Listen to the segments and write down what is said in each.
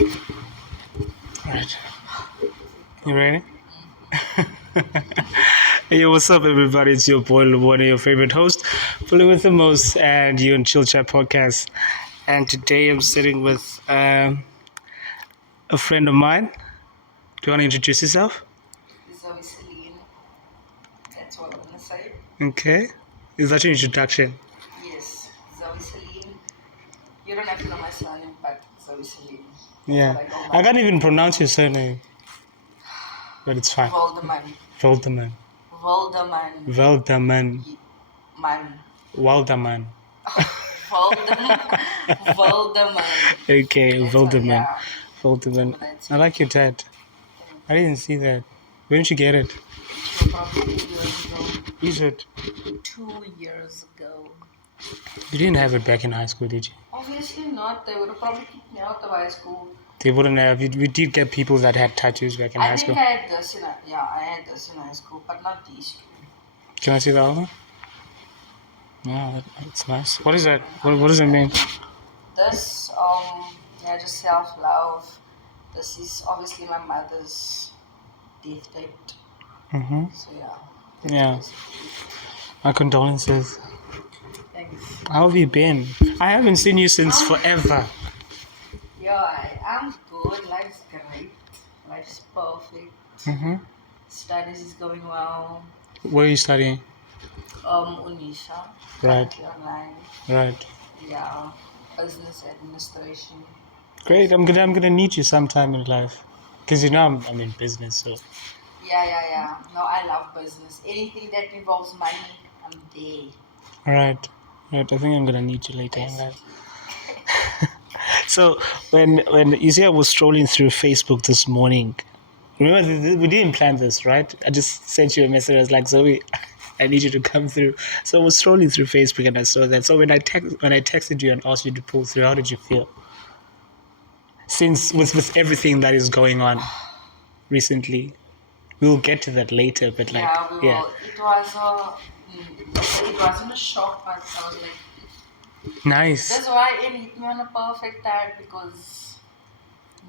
Alright. You ready? Hey, what's up, everybody? It's your boy Lubone, your favorite host, pulling with the most, and you on Chilledchatpodcast. And today I'm sitting with a friend of mine. Do you want to introduce yourself? Zoe Celine. That's what I'm gonna say. Okay. Is that your introduction? Yes, Zoe Celine. You don't have to know my surname, but Zoe Celine. Yeah. I can't even pronounce your surname, but it's fine. Volderman. Volderman. Volderman. Velderman. Man. Walderman. Volderman. Okay, That's Volderman. yeah. Volderman. So that's I like your dad. I didn't see that. Where did you get it? probably 2 years ago. Is it? 2 years ago. You didn't have it back in high school, did you? Obviously not. They would have probably kicked me out of high school. They wouldn't have. We did get people that had tattoos back in high I school. think I had this in high school, but not these two. Can I see that one? Yeah, that's nice. What is that? What does it mean? This, just self-love. This is obviously my mother's death date. Mm-hmm. So yeah. Yeah. My condolences. Thanks. How have you been? I haven't seen you since forever. Yeah, I'm good. Life's great. Life's perfect. Mm-hmm. Studies is going well. Where are you studying? Unisha. Right. Currently online. Right. Yeah. Business administration. Great. I'm gonna need you sometime in life, because you know I'm in business, so. Yeah. No, I love business. Anything that involves money, I'm there. Right. I think I'm gonna need you later in life. So when you see, I was strolling through Facebook this morning. Remember, we didn't plan this, right? I just sent you a message. I was like, Zoe, I need you to come through. So I was strolling through Facebook and I saw that. So when I texted you and asked you to pull through, how did you feel? Since with everything that is going on recently, we'll get to that later. But like, Yeah, we will. It wasn't a shock, but I was like, nice. that's why it hit me on a perfect time because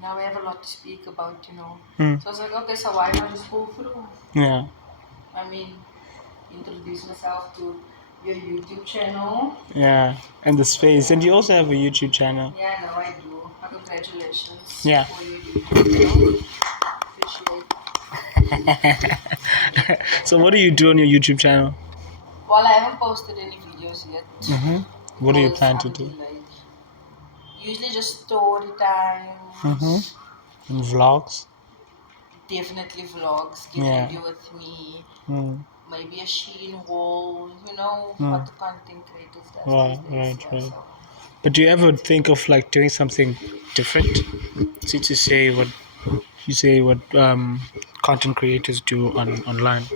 now we have a lot to speak about, So I was like, okay, so why not just go through? Yeah. I mean, introduce myself to your YouTube channel. Yeah, and the space. And you also have a YouTube channel. Yeah, no, I do. Congratulations. Yeah. For your YouTube channel. Appreciate. So what do you do on your YouTube channel? Well, I haven't posted any videos yet. Mm-hmm. What do you because plan to I'm do? delayed. Usually just story times. Mm-hmm. And vlogs? Definitely vlogs. Get Yeah. ready with me. Maybe a Shein haul. What the content creators does these days. Right. So. But do you ever think of like doing something different? See, to say what content creators do online.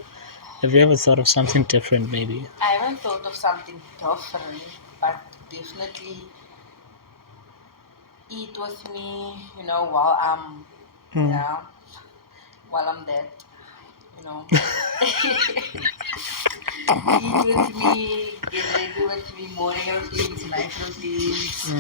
Have you ever thought of something different, maybe? I haven't thought of something different, but definitely eat with me. While I'm dead. Eat with me, get ready with me, morning routines, night routines,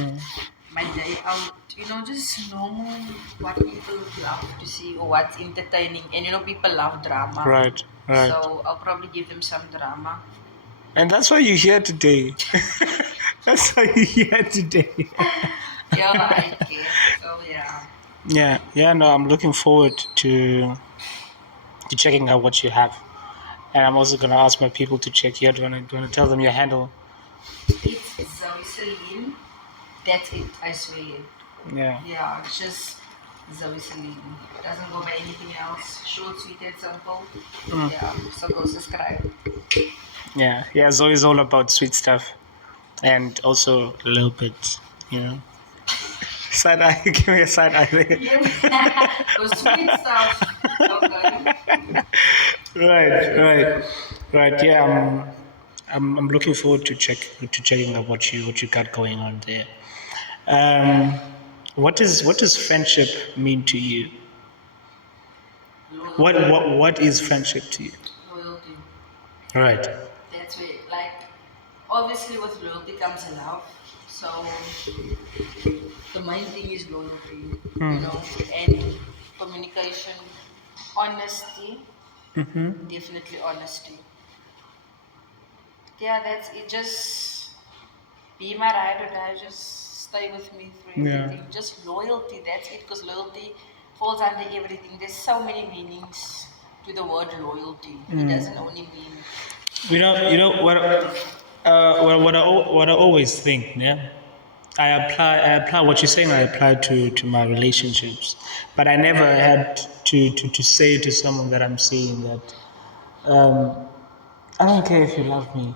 my day out, just normal what people love to see or what's entertaining. And people love drama. Right. So I'll probably give them some drama. And that's why you're here today. That's why you're here today. Yeah, I guess. So yeah. Yeah, no, I'm looking forward to checking out what you have. And I'm also gonna ask my people to check you out. Do you wanna tell them your handle? It's Zoe Celine. That's it, I swear. Yeah. Yeah, it's just Zoe Celine. Doesn't go by anything else. Short, sweet, and simple. Yeah, so go subscribe. Yeah, Zoe's all about sweet stuff. And also a little bit, side eye. Give me a side eye there. Yeah, those sweet stuff. Okay. Right. Yeah, I'm looking forward to checking out what you got going on there. What does friendship mean to you? What is friendship to you? Loyalty. Right. That's where, obviously with loyalty comes love. So, the main thing is loyalty, Hmm. and communication, honesty, Mm-hmm. definitely honesty. Yeah, that's it. Just be my ride or die. Just stay with me through Yeah. everything. Just loyalty. That's it. Because loyalty falls under everything. There's so many meanings to the word loyalty. It doesn't only mean What? What I always think, yeah. I apply what you're saying. I apply to my relationships, but I never had to say to someone that I'm seeing that I don't care if you love me,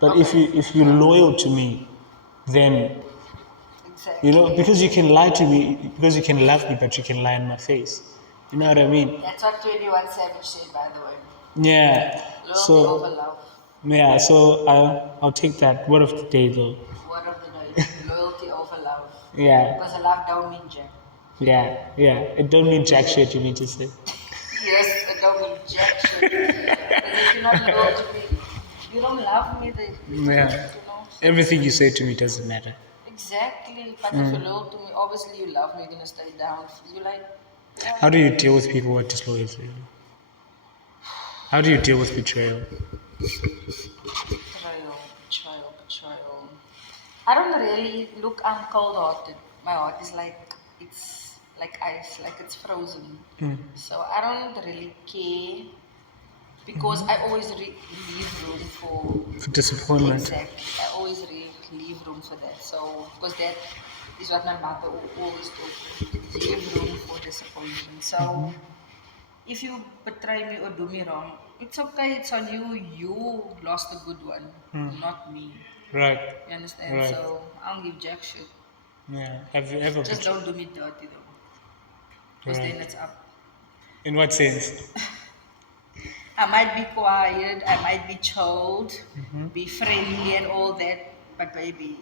but okay. if you're loyal to me, then Exactly. because you can lie to me, because you can love me, but you can lie in my face. You know what I mean? That's what 21 Savage said, by the way. Yeah. Loyalty over So love. yeah. So I'll take that word of the day though. Word of the day. Loyalty over love. Yeah. Because love don't mean jack. Yeah. Yeah. It don't mean jack shit. You mean to say? Yes, it don't mean jack shit. Because if you're not loyal to me, you don't love me, then, Yeah. So Everything you say to me doesn't matter. exactly. But if you're loyal to me, obviously you love me, you're gonna stay down. You like, yeah, How do you deal with people who are disloyal to you? How do you deal with betrayal? betrayal. I don't really look. I'm cold-hearted. My heart is like it's like ice, like it's frozen. So I don't really care because I always leave room for For disappointment. exactly. I always leave room for that. So because that is what my mother always told me. Leave room for disappointment. So if you betray me or do me wrong, it's okay. It's on you. You lost a good one, not me. Right. You understand? Right. So I don't give jack shit. Yeah. Have you ever Just betrayed? don't do me dirty though, because then Right. it's up. In what sense? I might be quiet, I might be chilled, be friendly and all that, but baby,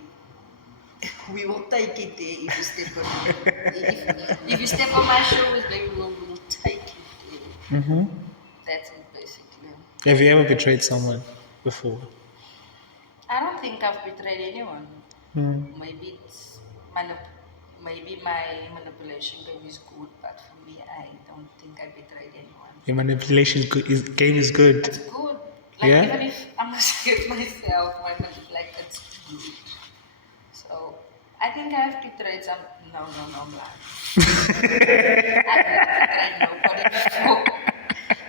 we will take it there if you step on if you step on my shoes, baby, we'll take it there. That's it basically. Have you ever betrayed someone before? I don't think I've betrayed anyone. Maybe it's manip- maybe my manipulation game is good, but for me, I don't think I betrayed anyone. Your game is good. It's good. Like even Yeah? if I'm not scared myself, like it's good. So I think I have betrayed some. No, I'm lying. I've never betrayed nobody before.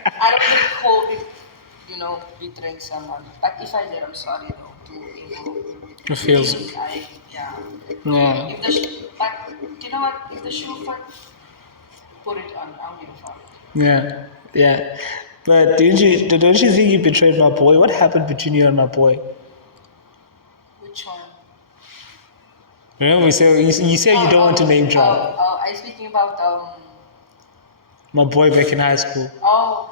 I don't recall it, betraying someone. But if I did, I'm sorry though to whoever It feels. think yeah. Yeah. If the but you know what? If the shoe fit, put it on. I don't give a fuck. Yeah. Yeah. But don't you think you betrayed my boy? What happened between you and my boy? Which one? Remember, you say you don't want to name drop Are you speaking about my boy back in high school. Oh,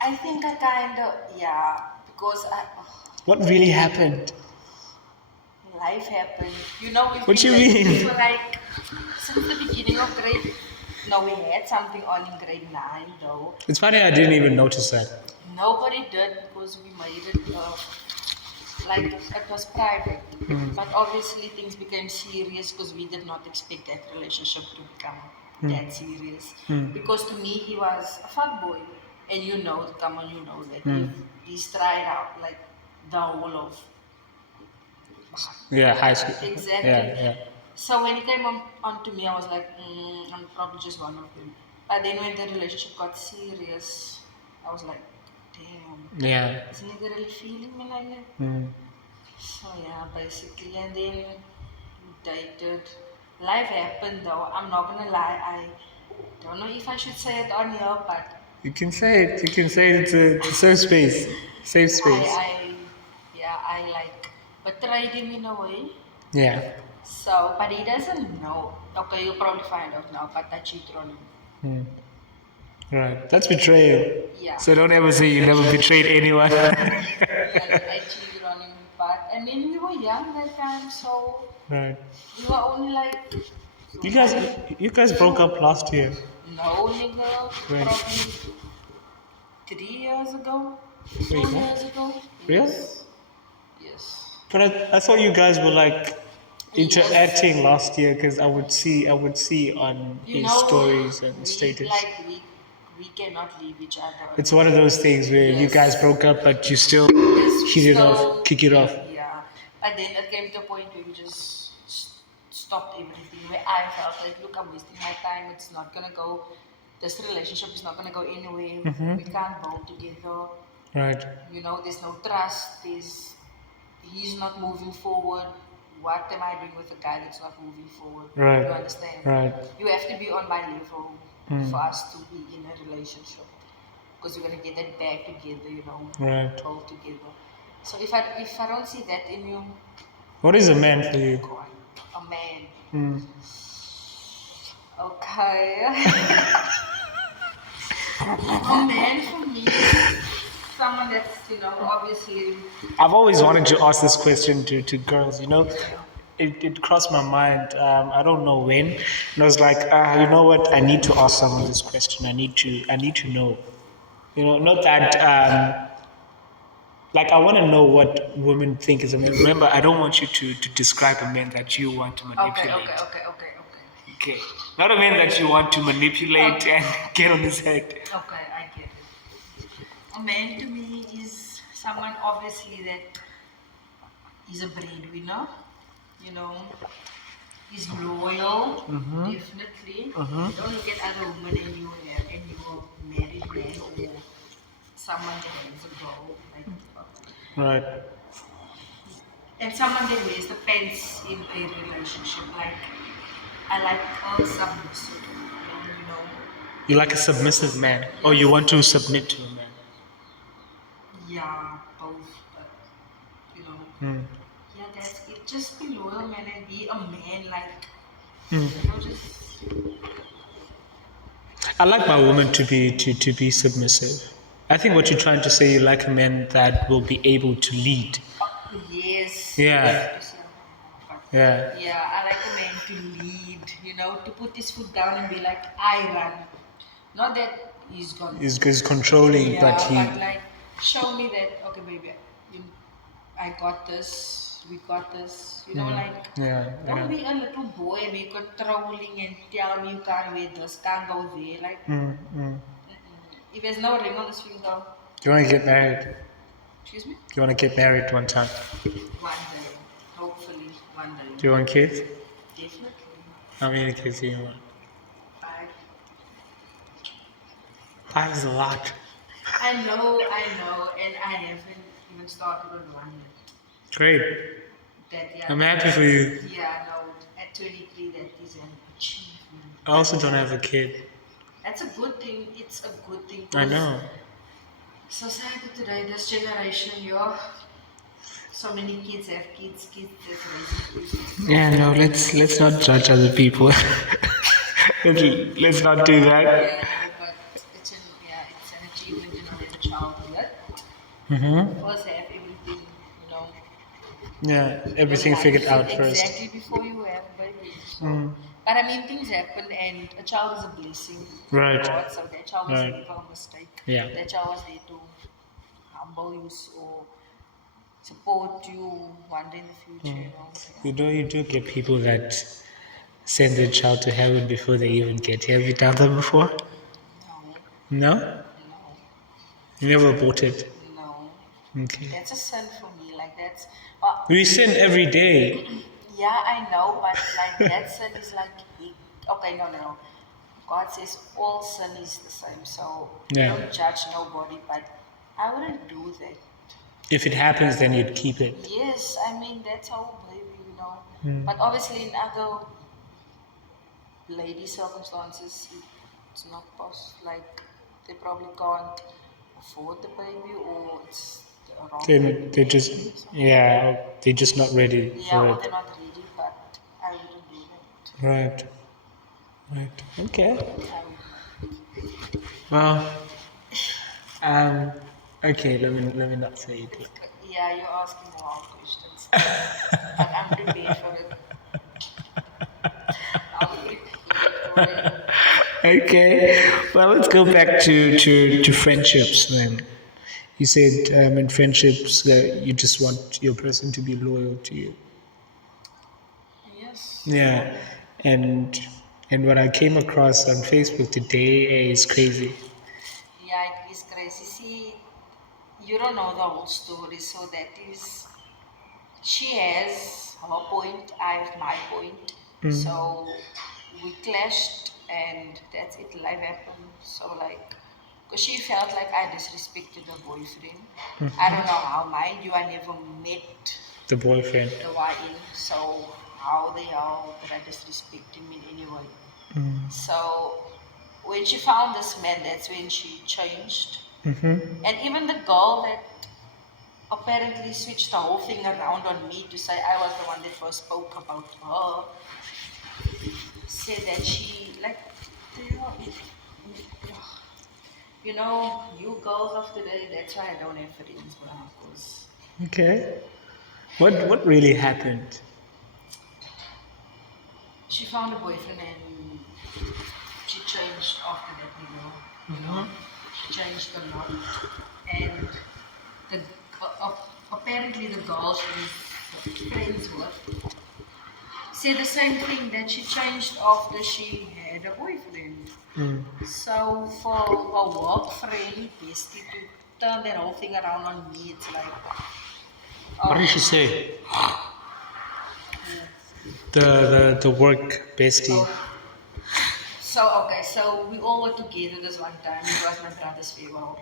I think I kind of yeah because What really happened? life happened. We've What been you dating mean? for like since the beginning of grade. No, we had something on in grade 9 though. It's funny I didn't even notice that. Nobody did because we made it like it was private. But obviously things became serious because we did not expect that relationship to become that serious. Because to me he was a fuck boy. And come on, you know that. He's tried out like the whole of Yeah, high school. exactly. Yeah, So when he came on to me, I was like, I'm probably just one of them. But then when the relationship got serious, I was like, damn, yeah. Yeah. is nigga really feeling me like that? So yeah, basically, and then we dated. Life happened though. I'm not gonna lie. I don't know if I should say it on here, but You can say it. You can say it. It's a safe space. Safe space. I like betrayed him in a way. Yeah. So, but he doesn't know. Okay, you'll probably find out now, but I cheated on him. Right. That's betrayal. Yeah. So don't ever say you never betrayed anyone. Yeah, I cheated on him, but I mean, we were young that time, so Right. we were only like. You guys, you guys broke up last year. No, nigga, When? probably 3 years ago, Wait, 2 what? years ago. Really? Yes. Yes. But I thought you guys were like interacting last year because I would see on You his know, stories and we status. like we cannot leave each other It's alone. one of those things where you guys Yes. broke up, but you still Yes, we hit it off, still, kick it off. yeah. But then it came to a point where we just stopped everything. Where I felt like, look, I'm wasting my time. It's not gonna go. This relationship is not gonna go anywhere. We can't build together. Right, You know, there's no trust. He's not moving forward. What am I doing with a guy that's not moving forward? right, You understand? right. You have to be on my level for us to be in a relationship because we're gonna get that back together, you know, Right. all together. So if I don't see that in you, What is a man for you? God, a man, Hmm. okay, a man for me is someone that's obviously I've always wanted to ask this question to girls. It crossed my mind. I don't know when, and I was like, you know what? I need to ask someone this question. I need to know. Not that. Like I want to know what women think is a man. Remember, I don't want you to describe a man that you want to manipulate. okay. Okay. Not a man that you want to manipulate and get on his head. Okay, I get it. A man to me is someone obviously that is a breadwinner, you know, is loyal, definitely. Don't look at other women and you're married man or someone that has a girl, like, Right. and someone that wears the pants in a relationship. Like, I like a submissive, you know. You like a submissive man, or you want to submit to a man. Yeah, both, but you know, yeah, that's it. Just be loyal, man, and be a man. Like, just I like my woman to be submissive. I think what you're trying to say, you like a man that will be able to lead. yes, Yeah. yes, Yeah. yeah. I like a man to lead. You know, to put his foot down and be like, I run. Not that he's gonna. He's controlling, Yeah, but he. but like, show me that. Okay, baby, you, I got this. We got this. You know, like. Yeah. Don't be a little boy and be controlling and tell me you can't wear this, can't go there. Like, if there's no ring on this finger, Do you want to get married? excuse me? Do you want to get married one time? One day. Hopefully, one day. Do you want kids? Definitely. How many kids do you want? 5. 5 is a lot. I know, and I haven't even started on one yet. Great. That, yeah. I'm happy for you. Yeah, no, at 23, that is an achievement. I also don't have a kid. That's a good thing. It's a good thing. I know. Society today, this generation, so many kids have kids that's raising kids. Yeah, no, let's not judge other people. let's not do that. Yeah, no, but it's an achievement, have a child yet. First have everything, Yeah, everything figured out first. exactly before you have baby. So, but I mean, things happen, and a child is a blessing. from Right. God, so that child was Right. never a mistake. Yeah. That child was there to humble you or support you one day in the future. You do get people that send their child to heaven before they even get here. Have you done that before? No, No? You never aborted? no. Okay. That's a sin for me. Like that's. We sin every day. Yeah, I know, but like that sin is like okay, no. God says all sin is the same, so Yeah. don't judge nobody. But I wouldn't do that. If it happens, then you'd keep it. Yes, I mean that's how baby. But obviously in other lady circumstances, it's not possible. Like they probably can't afford the baby, or it's the wrong. They're just not ready Yeah, for or it. they're not ready. But I wouldn't do that. Right. Right. Okay. I wouldn't. Well, okay, let me not say it. Yeah, you're asking the wrong questions. But I'm prepared for it. I'll be prepared for it. Okay. Well, let's go back to friendships then. You said in friendships you just want your person to be loyal to you. Yeah, and what I came across on Facebook today is crazy. Yeah, it is crazy. See, you don't know the whole story, so that is, she has her point, I have my point. So we clashed, and that's it. Life happened. So like, because she felt like I disrespected her boyfriend. I don't know how. Mind you, I never met The boyfriend. the YN. So how the hell did I disrespect him in any way? So when she found this man, that's when she changed. And even the girl that apparently switched the whole thing around on me to say I was the one that first spoke about her, said that she, like, you know, you girls of today, that's why I don't have friends, because Okay. What really happened? she found a boyfriend and she changed after that, she changed a lot. And the apparently the girl she was friends with said the same thing, that she changed after she had a boyfriend. So for her work friend bestie to turn that whole thing around on me, it's like, What did oh, she say? The work bestie. oh. So okay, so we all were together this one time. It was my brother's farewell,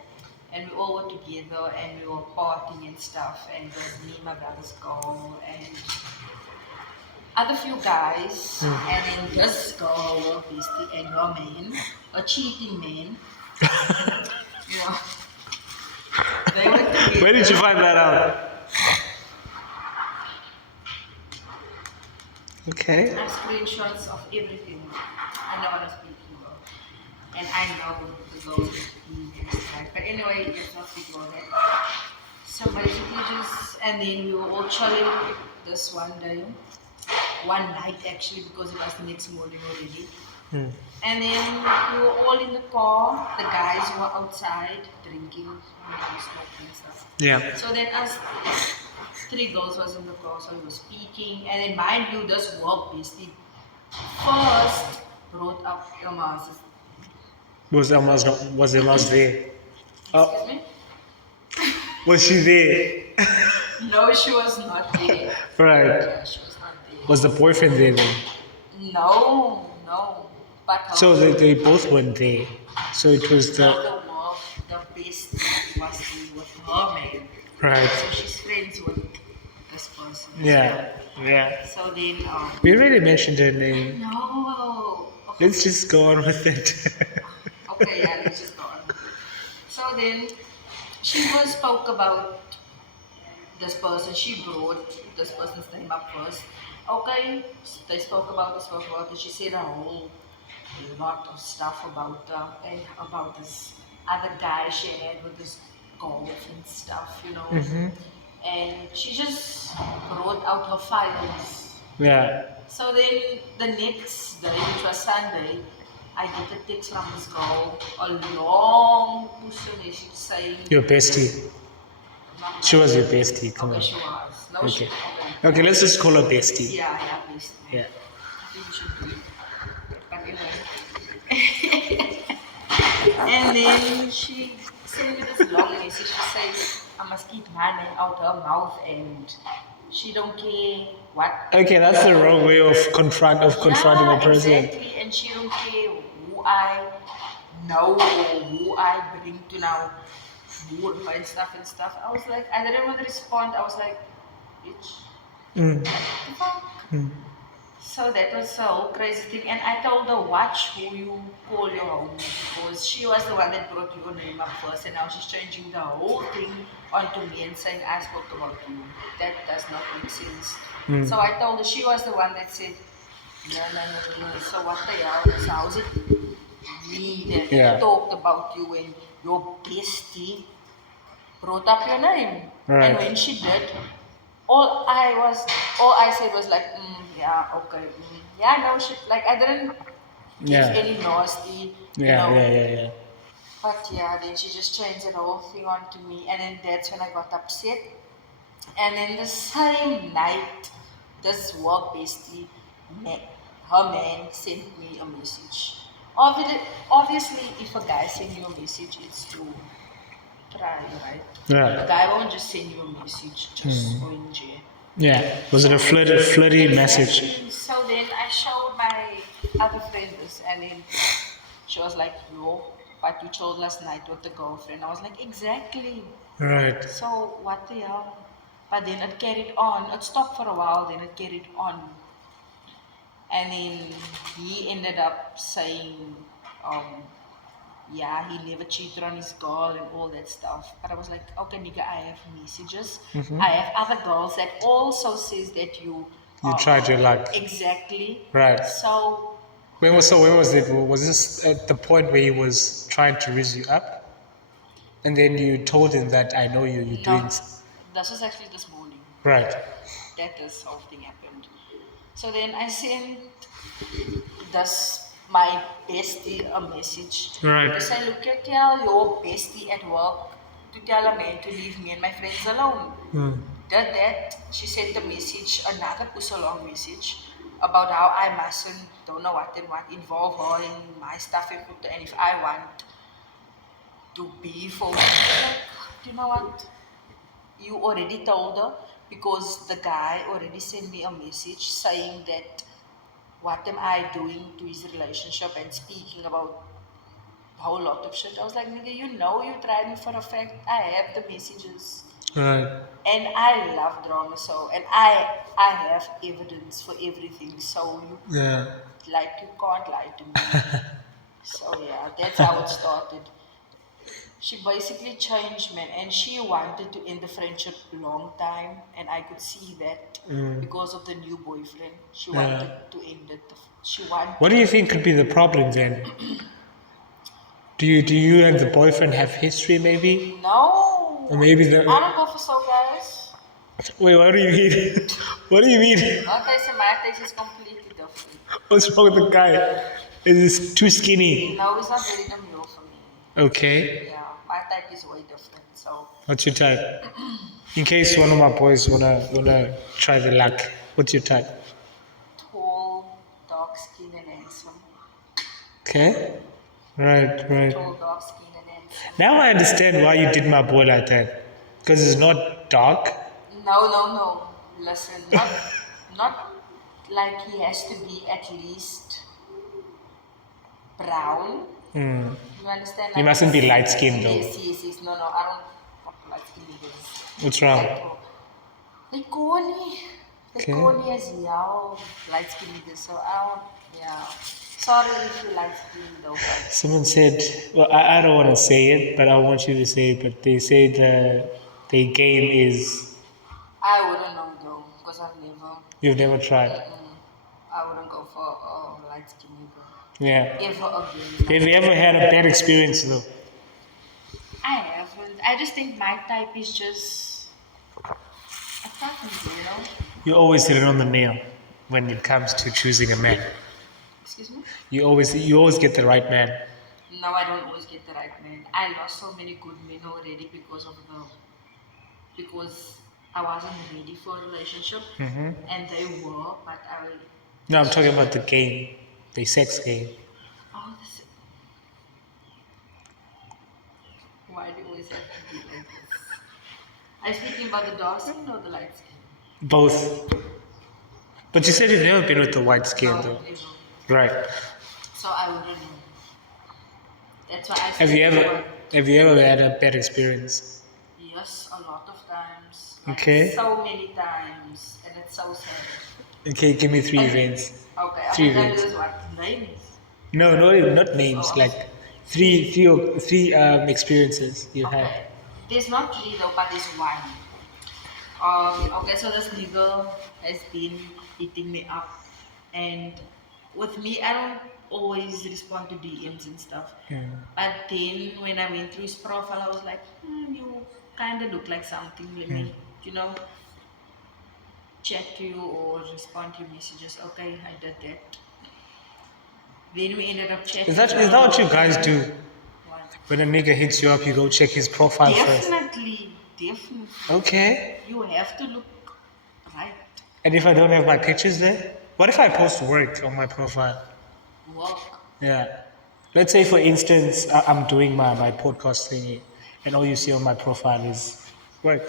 and we all were together and we were partying and stuff. And it was me, my brother's girl, and other few guys, and then this girl, her bestie, and her man, a cheating man. You know, they were together. Where did you find that out? Okay. I have screenshots of everything. I know what I'm speaking about. And I know the girls that he has tried. But anyway, let's not speak about that. So basically just, and then we were all chilling this one day. One night actually, because it was the next morning already. And then we were all in the car. The guys were outside drinking, smoking and stuff. Yeah. So then us three girls was in the car, so we were speaking. And then mind you, this work bestie first brought up Almaz. Was Almaz there? Excuse me? Was she there? No, she was not there. Right. Yeah, she was not there. Was the boyfriend there then? No. But her, So they both weren't there. So it was no, the the bestie was there with her man. right. So she's friends with this person. Yeah. Yeah. So then, We already mentioned her name. no. Okay. Let's just go on with it. Okay, yeah, let's just go on. So then, she first spoke about this person. She brought this person's name up first. Okay, they spoke about it. She said a whole lot of stuff about and about this other guy she had with this golf and stuff. And she just brought out her files. Yeah. So then the next day, which was Sunday, I get a text from this girl, a long push message saying, Your bestie. not She my was your bestie. bestie. Come Okay, on. she was. No, Okay. she, Okay, let's just call her bestie. yeah, bestie. Yeah. I think we should do it. But anyway. And then she sent me this long message. She said, I must keep my name out her mouth, and she don't care what. Okay, that's the wrong way of confronting a person. Exactly, and she don't care who I know or who I bring to now mood and stuff. I was like, I didn't want to respond. I was like, bitch, what the fuck? So that was a whole crazy thing. And I told her, watch who you call your home, because she was the one that brought your name up first, and now she's changing the whole thing onto me and saying I spoke about you. That does not make sense. So I told her, she was the one that said, no. So what the hell? So how's it me that talked about you when your bestie brought up your name? Right. And when she did, all I said was like, yeah, okay, yeah, no shit. Like I didn't give any nasty, Yeah. But yeah, then she just changed the whole thing onto me, and then that's when I got upset. And then the same night, this work bestie her man sent me a message. Obviously, if a guy sends you a message, it's to try, right? Right. A guy won't just send you a message just so in jail. Yeah. Was it a flirty message? Exactly. So then I showed my other friend this, and then she was like, "Yo, but you told last night with the girlfriend." I was like, "Exactly." Right. So what the hell? But then it carried on. It stopped for a while. Then it carried on, and then he ended up saying, yeah, he never cheated on his girl and all that stuff. But I was like, okay, nigga, I have messages. I have other girls that also says that you. You tried your luck. Exactly. Right. So When was it? Was this at the point where he was trying to raise you up? And then you told him that I know you, you're doing. no, this was actually this morning Right. that this whole thing happened. So then I sent this my bestie a message Right. to say, look at tell your bestie at work to tell a man to leave me and my friends alone. Did that, she sent a message, another push along message about how I mustn't, don't know what and what, involve her in my stuff and if I want to be for like, do you know what? You already told her because the guy already sent me a message saying that what am I doing to his relationship and speaking about a whole lot of shit. I was like, nigga, you know you tried me for a fact. I have the messages. Right. And I love drama, so and I have evidence for everything. So you Yeah. like you can't lie to me. So yeah, that's how it started. She basically changed man, and she wanted to end the friendship long time, and I could see that because of the new boyfriend. She wanted to end it. She wanted. What do you think could be the problem then? Do you and the boyfriend have history maybe? No, Or maybe the I don't go for so guys. wait, what do you mean? What do you mean? My taste and my taste is completely different. What's wrong with the guy? Is he too skinny? No, it's not really the meal for me. Okay. Yeah, my type is way different. So What's your type? In case one of my boys wanna try the luck. What's your type? tall, dark skin and handsome. Okay. Right. Tall, dark skin and handsome. Now I understand why you did my boy like that. Because it's not dark. No. Listen, not like he has to be at least brown. You understand? He Like mustn't be light skinned though. Yes. No, I don't fuck light skin niggas. What's wrong? They corny. They Okay. corny as hell. Light skin niggas. So I don't. Yeah. Sorry if you light skin though, but Someone said, well, I don't want to say it, but I want you to say it. But they say the game is I wouldn't know though, because I've never. you've never tried. I wouldn't go for a light skin nigga. Yeah. Ever again. Have you ever had a bad experience though? I haven't. I just think my type is just a preference, you know? You always hit it on the nail when it comes to choosing a man. Excuse me? You always get the right man. No, I don't always get the right man. I lost so many good men already because I wasn't ready for a relationship, and they were, but I. No, I'm talking about the game, the sex game. Oh, this. Why do you always have to be like this? Are you speaking about the dark skin or the light skin? Both. But you said you've never been with the white skin No, though. never. Right. So I wouldn't know. That's why I Have you said ever had a bad experience? yes, a lot of times. Like Okay. so many times, and it's so sad. Okay, give me 3 events. Okay, Three I'm gonna events. use what names. No, not names. Oh, Like three experiences you had. Okay, there's not three though, but there's one. Okay, so this nigga has been hitting me up, and with me, I don't always respond to DMs and stuff. But then when I went through his profile, I was like, you kind of look like something. Let me, chat to you or respond to your messages. Okay, I did that. Then we ended up chatting. Is that what you guys do? What? When a nigga hits you up, you go check his profile first. Definitely. Okay. You have to look right. And if I don't have my pictures there? What if I post work on my profile? Work. Yeah. Let's say, for instance, I'm doing my podcast thingy, and all you see on my profile is work.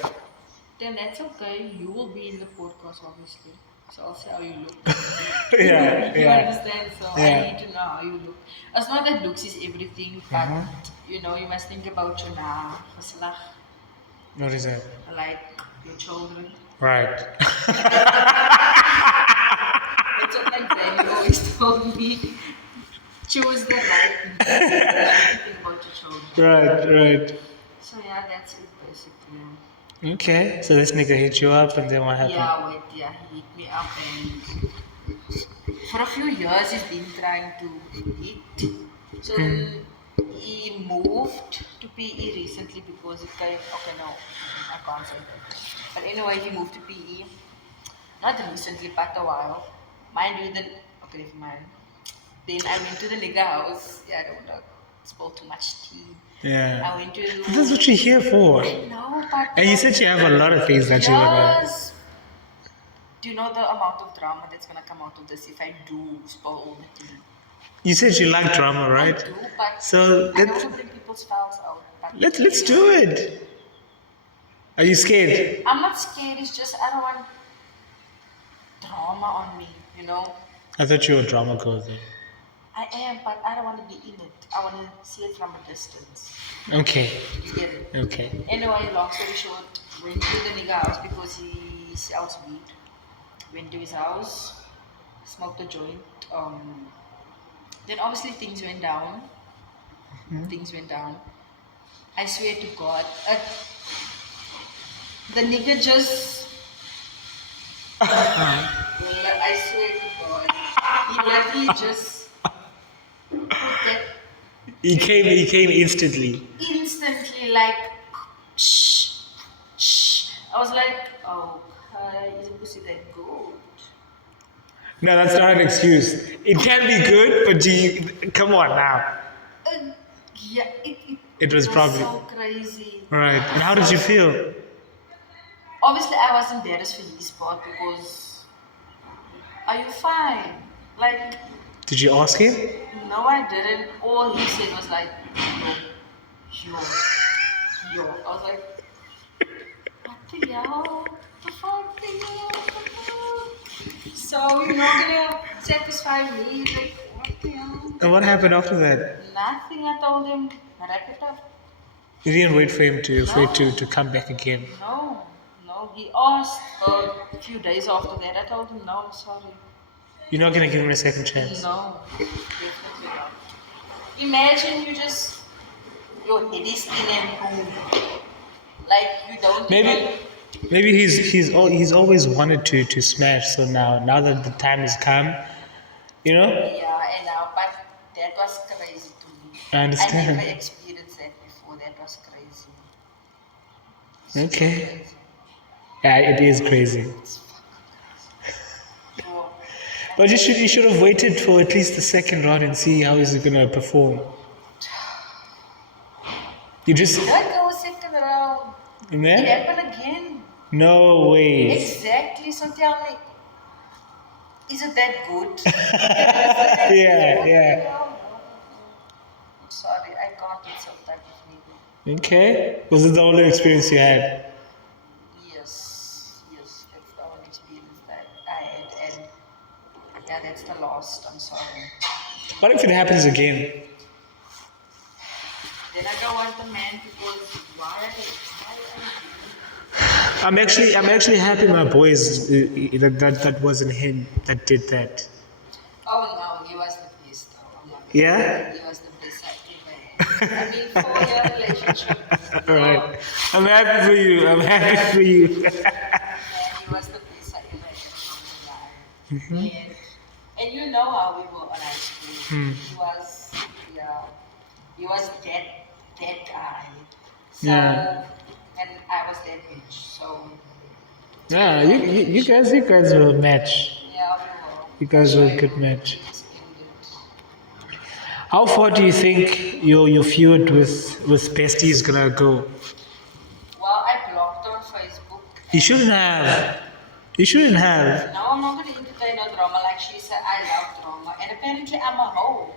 Then that's okay. You will be in the podcast, obviously. So I'll see how you look. Yeah, You yeah, understand? So I yeah. need to know how you look. It's not that looks is everything, but you know, you must think about your geslag, What is that? like your children. Right. That's what my granny always told me. Choose the right people. You have to think about your children. Right, right. So yeah, that's it basically. Okay, so this nigga hit you up, and then what happened? Yeah, wait, yeah, he hit me up and for a few years he's been trying to hit. So then he moved to PE recently because it came, okay, no, I can't say that. But anyway, he moved to PE. Not recently, but a while. Mind you, then, okay, never mind. Then I went to the nigga house. Yeah, I don't know. Spill too much tea. Yeah. I went to. But that's what you're here for. No, but. And you said you have a lot of things that you wanna. Yes. Do you know the amount of drama that's gonna come out of this if I do spill all the tea? You said you like drama, I right? do, but So I don't want to bring people's files out. But let's do it. Are you scared? I'm not scared. It's just I don't want drama on me. You know. I thought you were a drama girl then. I am, but I don't want to be in it. I want to see it from a distance. Okay. You get it? Okay. Anyway, long story short, went to the nigga house because he sells weed. Went to his house, smoked a joint. Then obviously things went down. Things went down. I swear to God, the nigga just. I swear to God, he literally just put that He came instantly. instantly like shh, shh. I was like, oh, is it pussy that good? No, that's not an excuse. It can be good, but come on now. Yeah, It was probably so crazy. right. And how did you feel? Obviously, I was embarrassed for his part because, are you fine? Like, Did you ask him? no, I didn't. All he said was like, yo. I was like, what the hell? The fuck, the hell? So you're not gonna satisfy me? Like, what the hell? And what happened after that? Nothing. I told him, wrap it up. You didn't wait for him to No. to come back again. No. He asked a few days after that. I told him, no, I'm sorry. You're not gonna give him a second chance. No, definitely not. Imagine your head is in and boom. Like you don't Maybe he's always wanted to smash. So now that the time has come, you know. Yeah, and now, but that was crazy to me. I understand. I never experienced that before. That was crazy. Okay. Crazy. Yeah, it is crazy. So, But you should have waited for at least the second round and see how he's gonna perform. You just that go second round. and It then happened again. no way. Exactly. So tell me, is it that good? Yeah. I'm sorry, I can't eat some type of meat. Okay. Was it the only experience you had? Yes, that's the only experience that I had, and yeah, that's the last. I'm sorry. What if it happens again? Then I don't want the man because why? I'm actually happy my boys that wasn't him that did that. Oh no, he was the best. Oh, I'm not gonna Yeah? lie, he was the best I ever had. I mean, 4-year relationship. All right. I'm happy for you. I'm happy for you. Man, he was the best I ever had. I'm not gonna lie. And you know how we were on high school. He was that guy. So, Yeah. and I was that bitch. So, Yeah, you guys were a match. yeah, we were. You guys were a good match. It's ended. How far do you think your feud with Bestie is gonna go? Well, I blocked her on Facebook. You shouldn't have. You shouldn't have. Now I'm not going to entertain no drama. Like, said I love drama, and apparently I'm a hoe.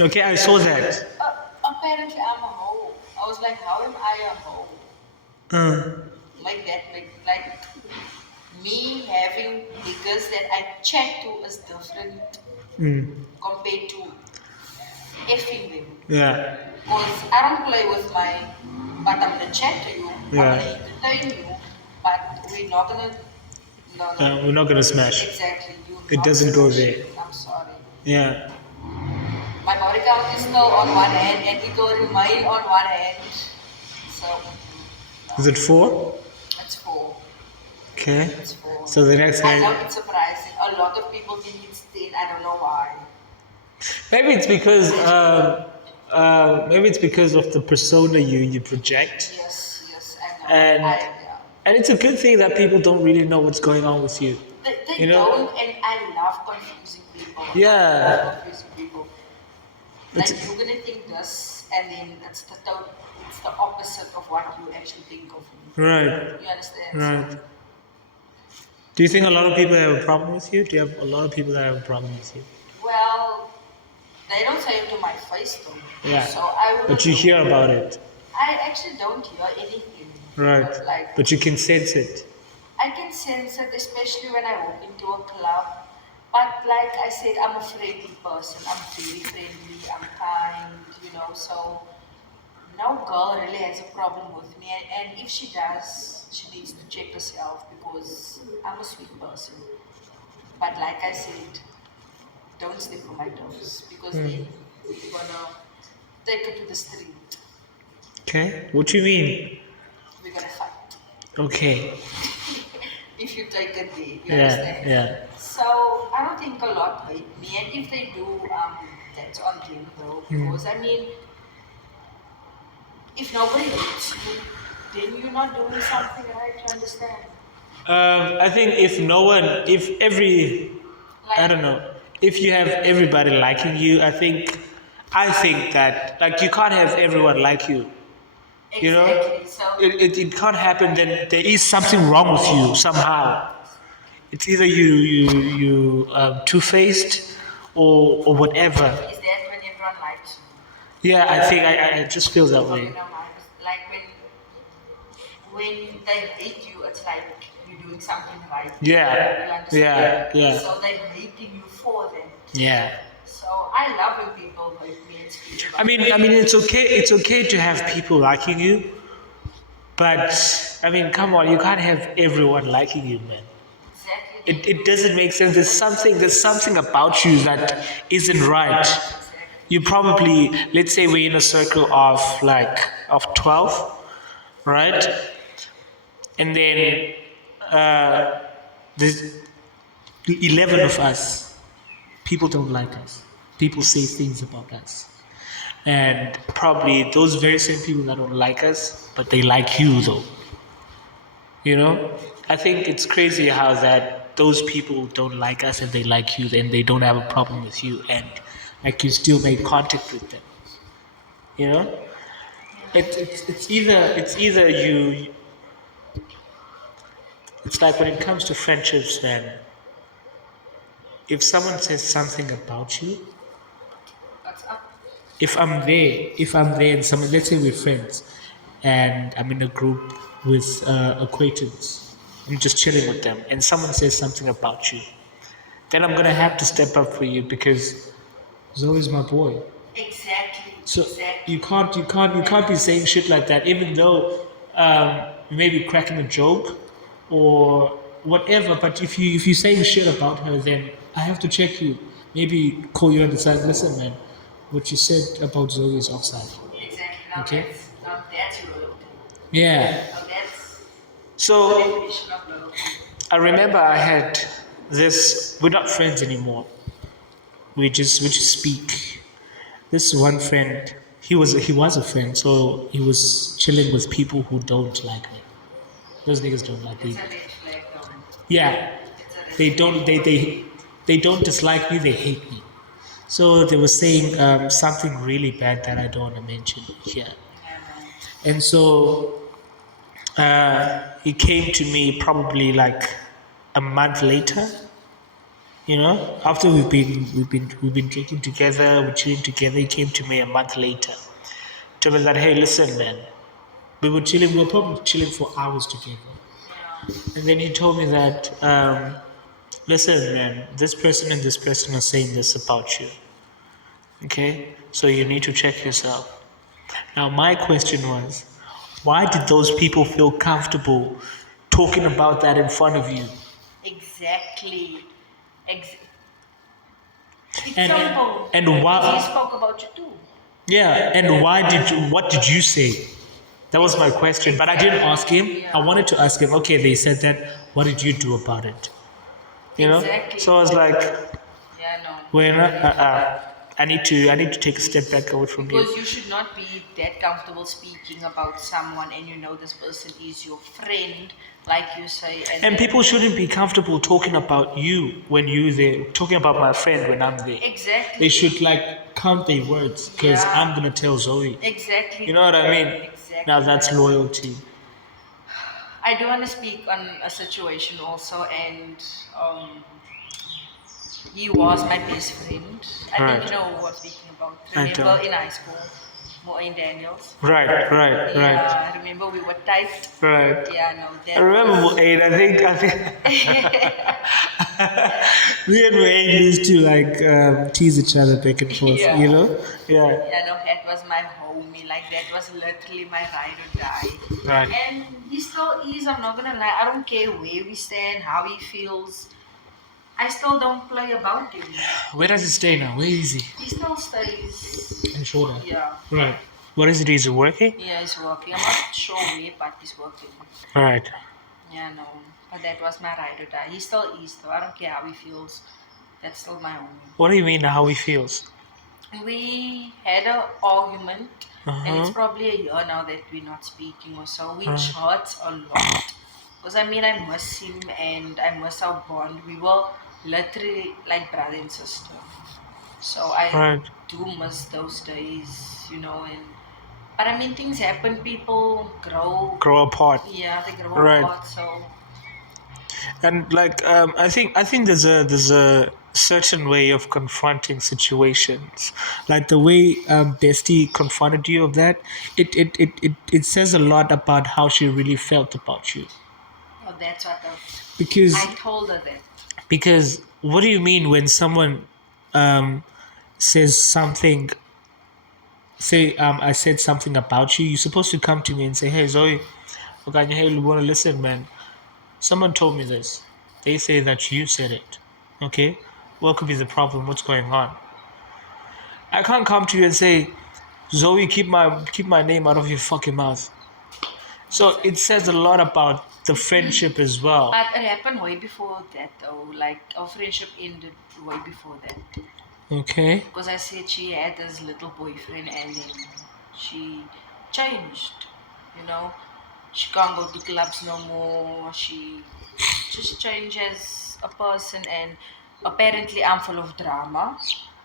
Okay, I saw that. Apparently I'm a hoe. I was like, how am I a hoe? Uh, Like that, like me having niggas that I chat to is different compared to effing them. yeah, Because I don't play with mine, but I'm gonna chat to you, I'm gonna yeah. entertain you, but we're not gonna, no. We're not gonna smash. Exactly, you're It not doesn't go smashing there. me, I'm sorry. Yeah. My body count is still on one hand and it will remain on one hand. So, Is no, it 4? it's four. Okay. It's four. So the next I know guy. it's surprising. A lot of people think it's 10, I don't know why. Maybe it's because of the persona you project, Yes, I know. and Yeah. and it's a good thing that people don't really know what's going on with you. They You know. don't, and I love confusing people. I Yeah. love confusing people. Like It's you're gonna think this, and then it's the opposite of what you actually think of me. right. You understand? Right. Do you think a lot of people have a problem with you? Do you have a lot of people that have a problem with you? Well, they don't say it to my face though. Yeah. So I wouldn't But you know. hear about it. I actually don't hear anything. Right. But like But you can sense it. I can sense it, especially when I walk into a club. But like I said, I'm a friendly person. I'm very friendly. I'm kind, So no girl really has a problem with me. And if she does, she needs to check herself because I'm a sweet person. But like I said, don't step on my toes because then you're gonna take it to the street. Okay. What do you mean? We're gonna fight. Okay. If you take it there, you Yeah. understand? Yeah. So I don't think a lot hate me, and if they do, that's on them though. Because I mean, if nobody hates you, then you're not doing something right. You understand? I think if I Like don't know, if you have everybody liking you, I think that like you can't have everyone like you. You know, exactly. So it can't happen. Then there is something wrong with you somehow. It's either you two-faced or whatever. is that when everyone likes you? Yeah, I just feel that Okay, way. no, like when they hate you, it's like you're doing something right. You Yeah, understand? yeah. So they're hating you for that. Yeah. So I love when people hate me and speak about I mean, it's okay. It's okay to have people liking you, but I mean, come on, you can't have everyone liking you, man. exactly It doesn't make sense. There's something about you that isn't right. exactly. You probably, let's say we're in a circle of 12, right? And then there's 11 of us. People don't like us. People say things about us. And probably those very same people that don't like us, but they like you though. You know? I think it's crazy how that those people don't like us and they like you, then they don't have a problem with you, and like you still make contact with them. You know? It's either you. It's like when it comes to friendships, man. If someone says something about you, What's up? if I'm there and someone, let's say we're friends, and I'm in a group with acquaintance, I'm just chilling with them, and someone says something about you, then I'm gonna have to step up for you because Zoe's my boy. Exactly. So Exactly. you can't be saying shit like that, even though you may be cracking a joke or whatever. But if you're saying shit about her, then I have to check you. Maybe call you on the side. Listen, man, what you said about Zoe is offside. Exactly. Okay. Now that's loyalty. Yeah. Now that's the So definition of loyalty. I remember I had this. We're not friends anymore. We just speak. This one friend, he was a friend, so he was chilling with people who don't like me. Those niggas don't like It's me. a red flag though. Yeah, It's a red they flag. don't they don't dislike me. They hate me. So they were saying something really bad that I don't want to mention here. Yeah, no. And so he came to me probably like a month later, You know, after we've been drinking together, we're chilling together. He came to me a month later. Told me that, hey, listen, man, we were probably chilling for hours together. Yeah. And then he told me that, listen, man, this person and this person are saying this about you. Okay? So you need to check yourself. Now, my question was, why did those people feel comfortable talking about that in front of you? Exactly. Ex- it's And simple. and Because he why? spoke about you too. Yeah. And why did you? What did you say? That was my question. But I didn't ask him. Exactly. I Yeah. wanted to ask him. Okay, they said that. What did you do about it? You know. Exactly. So I was like, Yeah, no. when I need to take a step back away from you. Because you should not be that comfortable speaking about someone and you know this person is your friend, like you say, and And then people shouldn't be comfortable talking about you when you're there, talking about my friend when I'm there. They exactly. should like count their words because I'm Yeah. gonna tell Zoe. Exactly. You know what I mean? Now Exactly. that's loyalty. I do want to speak on a situation also, and he was my best friend. I think you Right. know who I'm speaking about. I Remember don't. in high school, Mo in Daniels? Right, right, right, Yeah, remember we were tight. right. Yeah, no, I that remember was. Wayne. I think me and Wayne used to like tease each other back and forth. You Yeah. know? Yeah. Yeah, no, that was my homie. Like that was literally my ride or die. Right. And he still is. I'm not gonna lie. I don't care where we stand, how he feels. I still don't play about him. Where does he stay now? Where is he? He still stays. In Shoda. Yeah. Right. What is it? Is he working? Yeah, he's working. I'm not sure where, but he's working. Right. Yeah, no. But that was my ride or die. He still is though. I don't care how he feels. That's still my homie. What do you mean? How he feels? We had an argument, Uh and it's huh. probably a year now that we're not speaking or so, which hurts a lot. Because I mean, I miss him and I miss our bond. We were literally like brother and sister. So I Right. do miss those days, and but I mean, things happen. People grow. Grow apart. Yeah, they grow Right. apart. So And like I think there's a certain way of confronting situations. Like the way Bestie confronted you of that, it says a lot about how she really felt about you. that's what Because I told her that. what do you mean when someone says something, say I said something about you, you're supposed to come to me and say, hey Zoe, okay, hey Lubone, listen man, someone told me this. They say that you said it. Okay? What could be the problem? What's going on? I can't come to you and say, Zoe, keep my name out of your fucking mouth. So it says a lot about the friendship as well. But it happened way before that, though. Like our friendship ended way before that. Okay? Because I said she had this little boyfriend, and then she changed. You know, she can't go to clubs no more. She just changed as a person, and apparently I'm full of drama.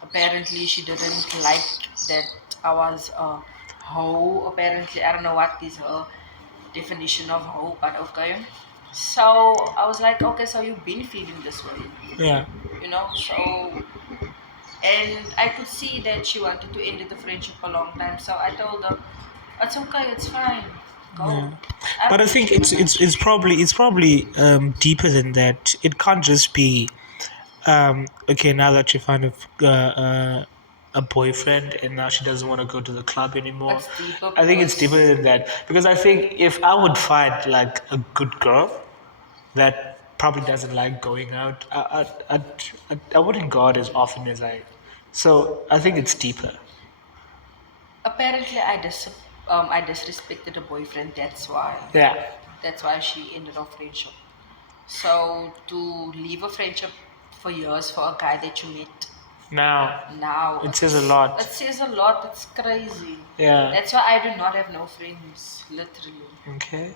Apparently she didn't like that I was a hoe. Apparently I don't know what is her definition of hoe, but okay. So I was like, okay, so you've been feeling this way, Yeah. so and I could see that she wanted to end the friendship a long time. So I told her, it's okay, it's fine, Yeah. go. I But don't I think need you in my it's life. probably deeper than that. It can't just be okay, now that you found a boyfriend and now she doesn't want to go to the club anymore. It's deeper I think it's deeper because than that because I think if I would find like a good girl that probably doesn't like going out, I wouldn't go out as often as I. So I think it's deeper. apparently I disrespected the boyfriend. Yeah. That's why she ended our friendship. So to leave a friendship for years for a guy that you met Now now, it says a it lot. says a lot. It's crazy. Yeah. That's why I do not have no friends. Literally, Okay.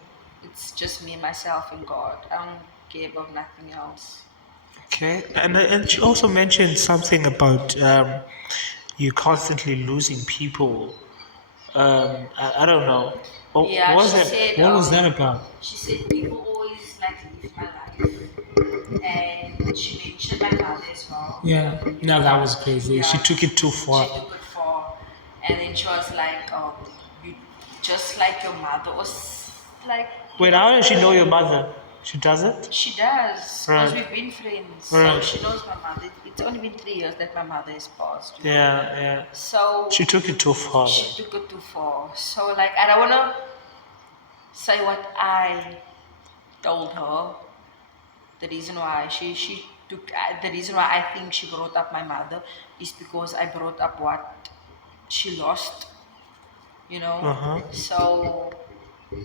it's just me, myself, and God. I don't care about nothing else. Okay. And she also mentioned something about you constantly losing people. I don't know. Yeah, What was that? What was that about? she said people always like leave my life, and she mentioned my mother as well. Yeah. No, that was crazy. She Yeah, took it too far. she took it for, and then she was like, you just like your mother, or like, Wait, how does she know your mother? She doesn't? she does, because Right. we've been friends, so Right. she knows my mother. It's only been 3 years that my mother has passed. Yeah, yeah. So She took it too far. she took it too far. So like, I don't wanna say what I told her. The reason why she took the reason why I think she brought up my mother is because I brought up what she lost, Uh-huh. So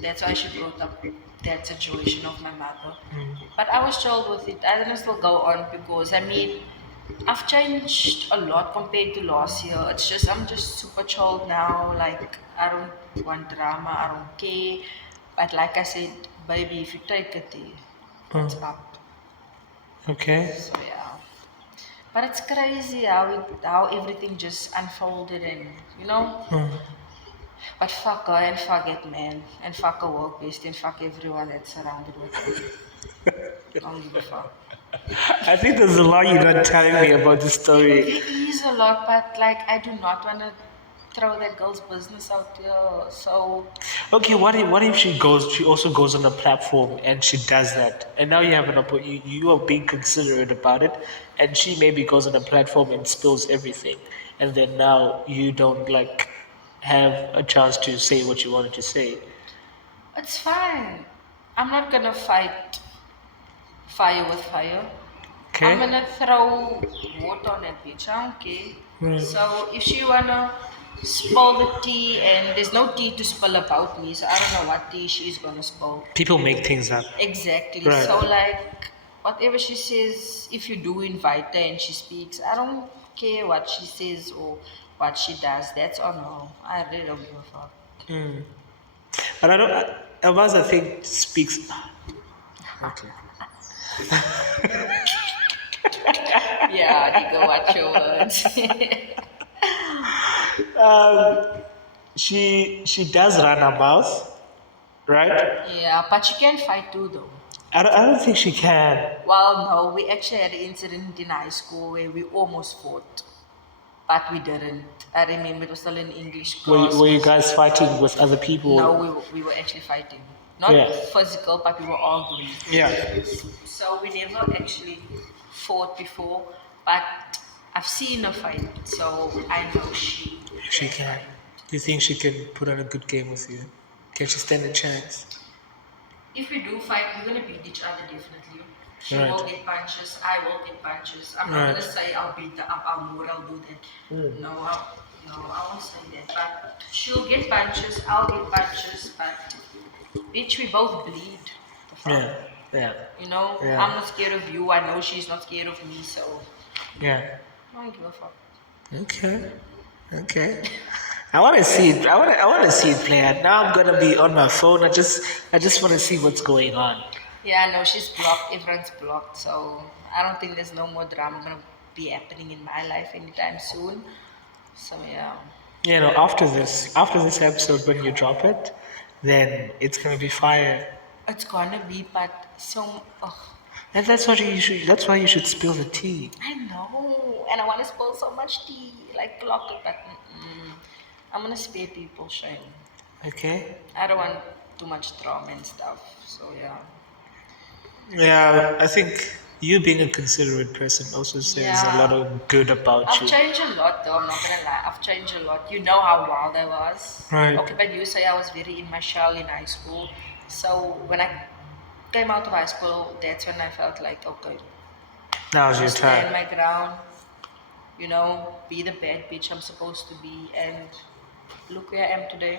that's why she brought up that situation of my mother. But I was chilled with it. I didn't still go on because I mean I've changed a lot compared to last year. It's just I'm just super chilled now. Like I don't want drama, I don't care. But like I said, baby, if you take it there, it's up. Okay. So yeah. But it's crazy how everything just unfolded and. But fuck her and fuck it, man. And fuck her work best and fuck everyone that's surrounded with her. Don't give a fuck. I think there's a lot you're not telling me about the There story. is a lot, but like I do not want to throw that girl's business out there. So Okay, what if she also goes on a platform and she does that, and now you have an you are being considerate about it, and she maybe goes on a platform and spills everything, and then now you don't like have a chance to say what you wanted to say. it's fine. I'm not gonna fight fire with fire. I'm Okay. gonna throw water on that bitch. I don't care. Right. So if she wanna spill the tea, and there's no tea to spill about me, so I don't know what tea she's gonna spill. People make things up. Exactly. Right. So like whatever she says, if you do invite her and she speaks, I don't care what she says or what she does. That's on her. I really don't give a fuck. But I don't. Almaz, I think speaks. Okay. Yeah, Nico, watch your words. She does run her mouth, right? Yeah, but she can fight too though. I don't think she can. Well, no, we actually had an incident in high school where we almost fought, but we didn't. I remember it was still in English class. Were you guys fighting with other people? No, we were actually fighting. Not Yeah. physical, but we were arguing. Yeah. So we never actually fought before, but I've seen her fight, so I know she. She can. Do you think she can put on a good game with you? Can she stand a chance? If we do fight, we're gonna beat each other definitely. She Right. will get punches, I will get punches. I'm not Right. gonna say I'll beat her up, I'll do that. No, I won't say that. But she'll get punches, I'll get punches, but bitch, we both bleed. The fuck? Yeah. Yeah. Yeah. I'm not scared of you. I know she's not scared of me, so Yeah. I don't give a fuck. Okay. Okay. I want to see it. I want to see it play out. Now I'm gonna be on my phone. I just want to see what's going on. Yeah, I know she's blocked, everyone's blocked, so I don't think there's no more drama gonna be happening in my life anytime soon. So yeah. After this episode, when you drop it, then it's gonna be fire. It's gonna be, but so And that's what you should. That's why you should spill the tea. I know, and I want to spill so much tea, like clock it, but I'm gonna spare people shame. Okay. I don't want too much drama and stuff. So yeah. Yeah, I think you being a considerate person also says a lot Yeah. of good about I've you. changed a lot though, I'm not gonna lie. I've changed a lot. You know how wild I was. Right. Okay, but you say I was very in my shell in high school. So when I came out of high school, that's when I felt like, okay, Now's your stand time. my ground, be the bad bitch I'm supposed to be, and look where I am today.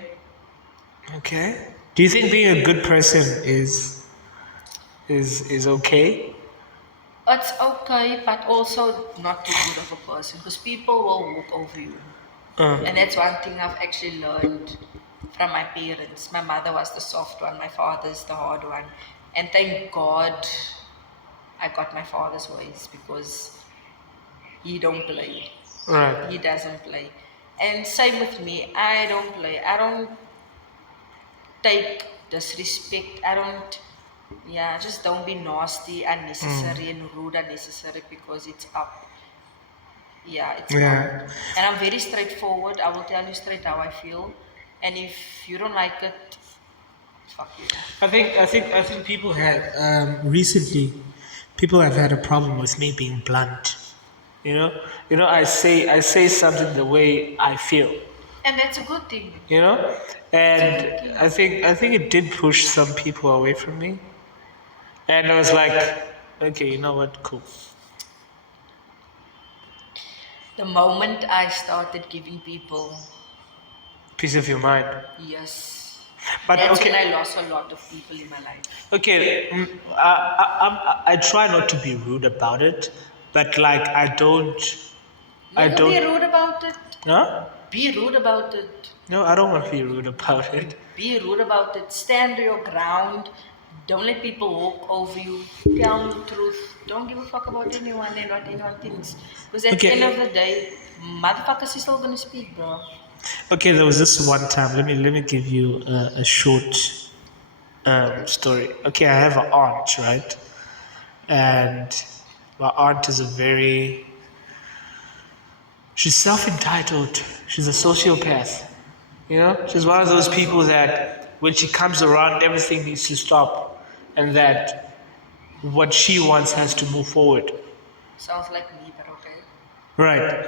Okay. Do you think being a good person is okay? It's okay, but also not too good of a person because people will walk over you. And that's one thing I've actually learned from my parents. My mother was the soft one, my father's the hard one. And thank God I got my father's ways because he don't play. Right. He doesn't play. And same with me, I don't play. I don't take disrespect. I don't Yeah, just don't be nasty, unnecessary, and rude unnecessary because it's up. Yeah, it's up. Yeah. And I'm very straightforward. I will tell you straight how I feel. And if you don't like it, fuck you. I think people had recently people have had a problem with me being blunt. You know, I say something the way I feel. And that's a good thing. You know, It's a and good thing. I think it did push some people away from me. And I was like, okay, you know what, cool. The moment I started giving people Peace of your mind. yes, But that's when okay, I lost a lot of people in my life. okay, I try not to be rude about it, but like I No, don't be don't, rude about it. huh? Be rude about it. No, I don't want to be rude about it. Be rude about it. Stand your ground. Don't let people walk over you. Tell the truth. Don't give a fuck about anyone and what anyone thinks. Because at the end of the Okay, day, motherfuckers is still gonna speak, bro. okay. There was this one time. Let me give you a short story. Okay, I have an aunt, right? And my aunt is a very she's self-entitled. She's a sociopath. You know, she's one of those people that when she comes around, everything needs to stop, and that what she wants has to move forward. Sounds like me, but okay. Right.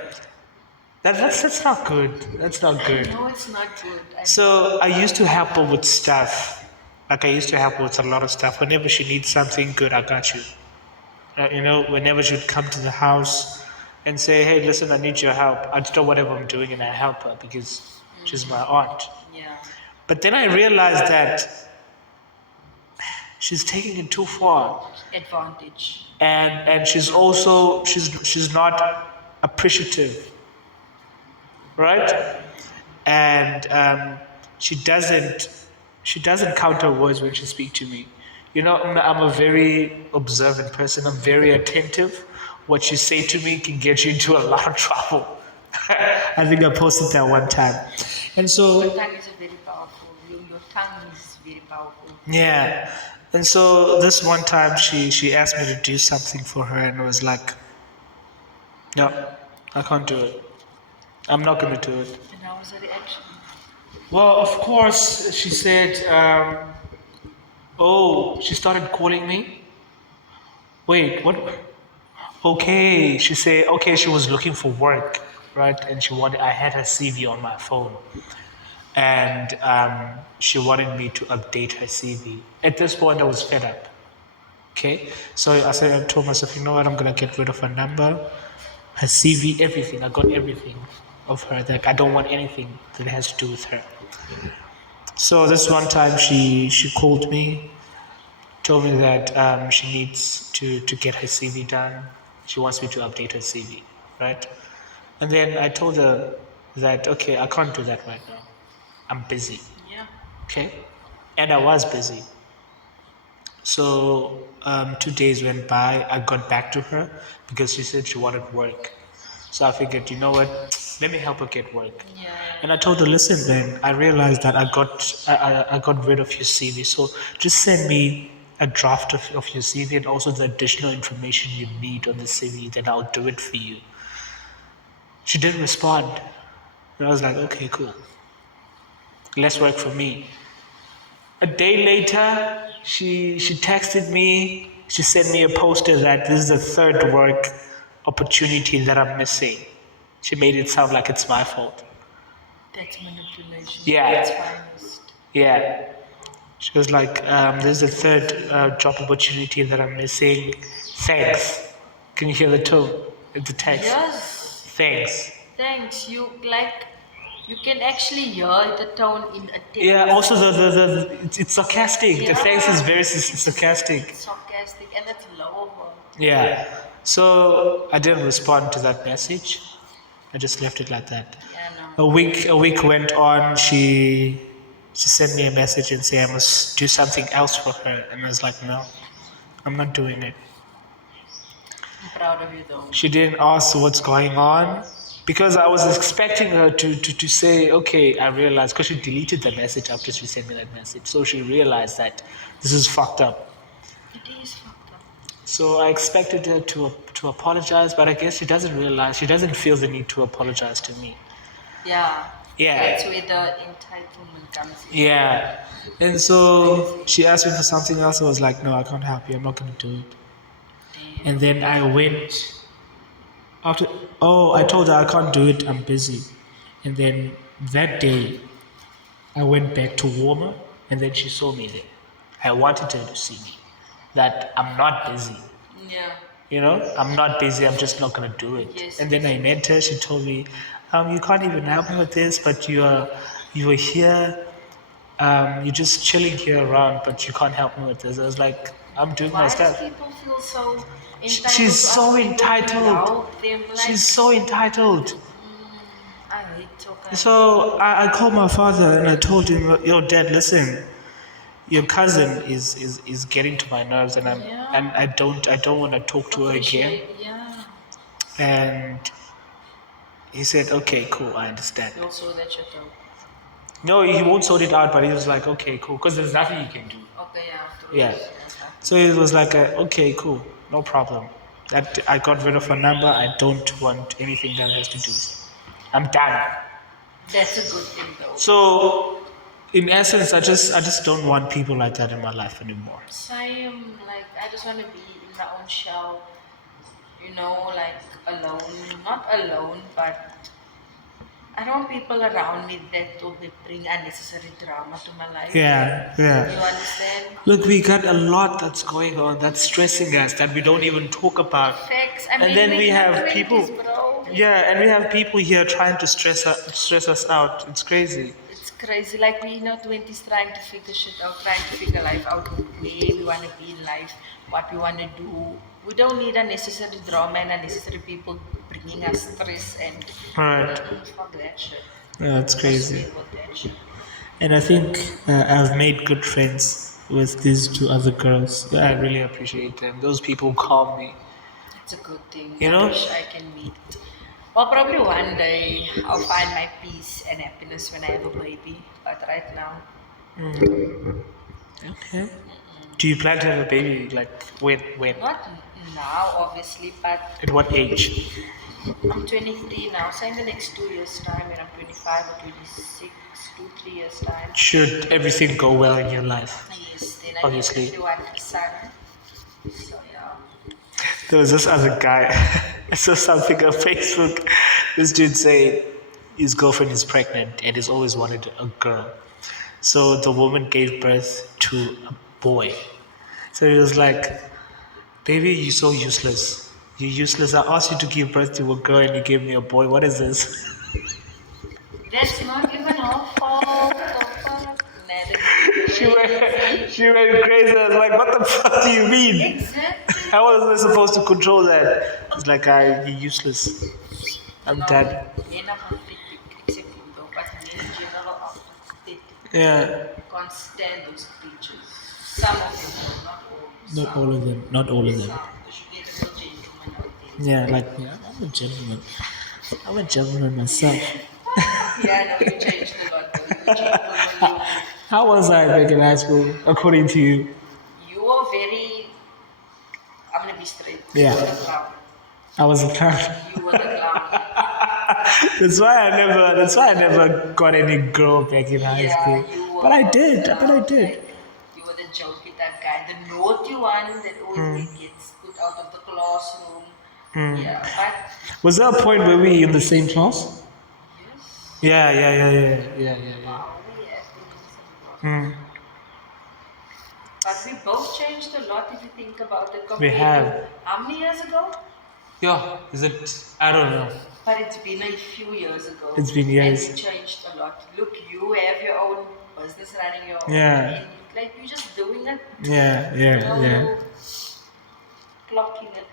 That's not good. That's not I good. know it's not good. I know. So I used to help her with stuff. Like I used to help her with a lot of stuff. Whenever she needs something good, I got you. Whenever she'd come to the house and say, "Hey, listen, I need your help," I'd stop whatever I'm doing and I help her because she's my aunt. Yeah. But then I realized that she's taking it too far, Advantage. and she's also she's not appreciative, right? And she doesn't count her words when she speaks to me. I'm a very observant person. I'm very attentive. What you say to me can get you into a lot of trouble. I think I posted that one time, and Your so tongue is very powerful. Your tongue is very powerful. yeah, and so this one time she asked me to do something for her, and I was like, no, I can't do it. I'm not gonna do it. And how was the reaction? Well, of course, she said, oh, she started calling me. Wait, what? Okay, she said, okay, she was looking for work, right? And I had her CV on my phone. And she wanted me to update her CV. At this point, I was fed up. Okay, so I told myself, you know what, I'm gonna get rid of her number, her CV, everything. I got everything of her. Like I don't want anything that has to do with her. So this one time she called me, told me that she needs to get her CV done. She wants me to update her CV, right? And then I told her that okay, I can't do that right now. I'm busy. Yeah. Okay, and I was busy. So 2 days went by. I got back to her because she said she wanted work. So I figured, you know what? Let me help her get work. Yeah. And I told her, listen, then I realized that I got rid of your CV. So just send me a draft of your CV and also the additional information you need on the CV. Then I'll do it for you. She didn't respond. And I was like, okay, cool. Less work for me. A day later, she texted me. She sent me a poster that this is the third work opportunity that I'm missing. She made it sound like it's my fault. That's manipulation. That's Yeah, finest. yeah. She was like, "There's a third job opportunity that I'm missing. Thanks." Can you hear the tone of the text? Yes. Thanks. Thanks. You can actually hear the tone in a text. Yeah. Also, it's sarcastic. The thanks is very sarcastic. It's sarcastic and it's lower. Yeah. So I didn't respond to that message. I just left it like that. Yeah, A no. week went on. She sent me a message and said I must do something else for her, and I was like, no, I'm not doing it. I'm proud of you though. She didn't ask what's going on because I was expecting her to say, okay, I realized because she deleted the message after she sent me that message. So she realized that this is fucked up. So I expected her to apologize, but I guess she doesn't realize, she doesn't feel the need to apologize to me. Yeah. Yeah. That's where the entitlement comes in. Yeah. And so she asked me for something else. I was like, no, I can't help you. I'm not going to do it. Damn. And then I went after, oh, I told her I can't do it. I'm busy. And then that day, I went back to warmer, and then she saw me there. I wanted her to see me, that I'm not busy. Yeah. You know, I'm not busy. I'm just not gonna do it. Yes, And then I yes, met her. She told me, you can't even help me with this, but you are here. You're just chilling here around, but you can't help me with this. I was like, I'm doing my Why does stuff. people feel so entitled She's to so us when we entitled. help them? Like, She's so entitled. I hate talking. So I called my father and I told him, yo, Dad, listen, your cousin is getting to my nerves, and I don't want to talk to her again. Yeah. And he said, okay, cool, I understand. You'll sort that shit out. No, he won't sort it out, but he was like, okay, cool, because there's nothing you can do. Okay, yeah. Yeah. So it was like, okay, cool, no problem. That I got rid of her number. I don't want anything that has to do. I'm done. That's a good thing, though. So, in essence, I just don't want people like that in my life anymore. Same, like, I just want to be in my own shell, like alone. Not alone, but I don't want people around me that will bring unnecessary drama to my life. Yeah, You yeah. understand? Look, we got a lot that's going on that's stressing us that we don't even talk about. Facts. I And mean, then we're we in our have 20s, people. bro. Yeah, and we have people here trying to stress us out. It's crazy. It's crazy. Like, we in our 20s trying to figure shit out, trying to figure life out, where we want to be in life, what we want to do. We don't need unnecessary drama and unnecessary people bringing us stress and Right. fuck that shit. Yeah, it's crazy. Deal with that shit. And I think I've made good friends with these two other girls. I really appreciate them. Those people calm me. It's a good thing. You I know? wish I can meet. Well, probably one day I'll find my peace and happiness when I have a baby. But right now, Okay. Do you plan to have a baby? Like when? not now, obviously, but At what age? I'm 23 now, so in the next 2 years' time, when I'm 25 or 26, 2, 3 years' time, Should everything go well in your life? yes, then I Obviously. definitely want a son. So, yeah. There was this other guy. I saw something on Facebook. This dude saying his girlfriend is pregnant and he's always wanted a girl. So the woman gave birth to a boy. So he was like, baby, you're so useless. You're useless. I asked you to give birth to a girl and you gave me a boy. What is this? That's not even her fault. The fuck? She went crazy. I was like, what the fuck do you mean? Exactly. How was I supposed to control that? It's like, you're useless. I'm done. Men are pathetic, except you though, but men in general are pathetic. Yeah. Can't stand those creatures. Some of them, though, not all. Not all of them. Not all of them. Some. You should get a real gentleman out there. Yeah, like, yeah, I'm a gentleman. I'm a gentleman myself. Yeah, no, you changed a lot though. You gentleman. How was I back in high school, according to you? You were very. I'm gonna be straight. Yeah. You were the clown. I was a clown. You were the clown. That's why I never got any girl back in high school. You were But I did. the But I clown, did. like, you were the jokey type guy, the naughty one that always gets put out of the classroom. Yeah, but Was there a point where we in the same class? yes. Yeah. Wow, we have been in the same class. But we both changed a lot if you think about it. Compared have. to how many years ago? Yeah, is it? I don't know. But it's been a few years ago. It's been years. And we changed a lot. Look, you have your own business running your own. Yeah. And like you're just doing it. Yeah. Clocking it.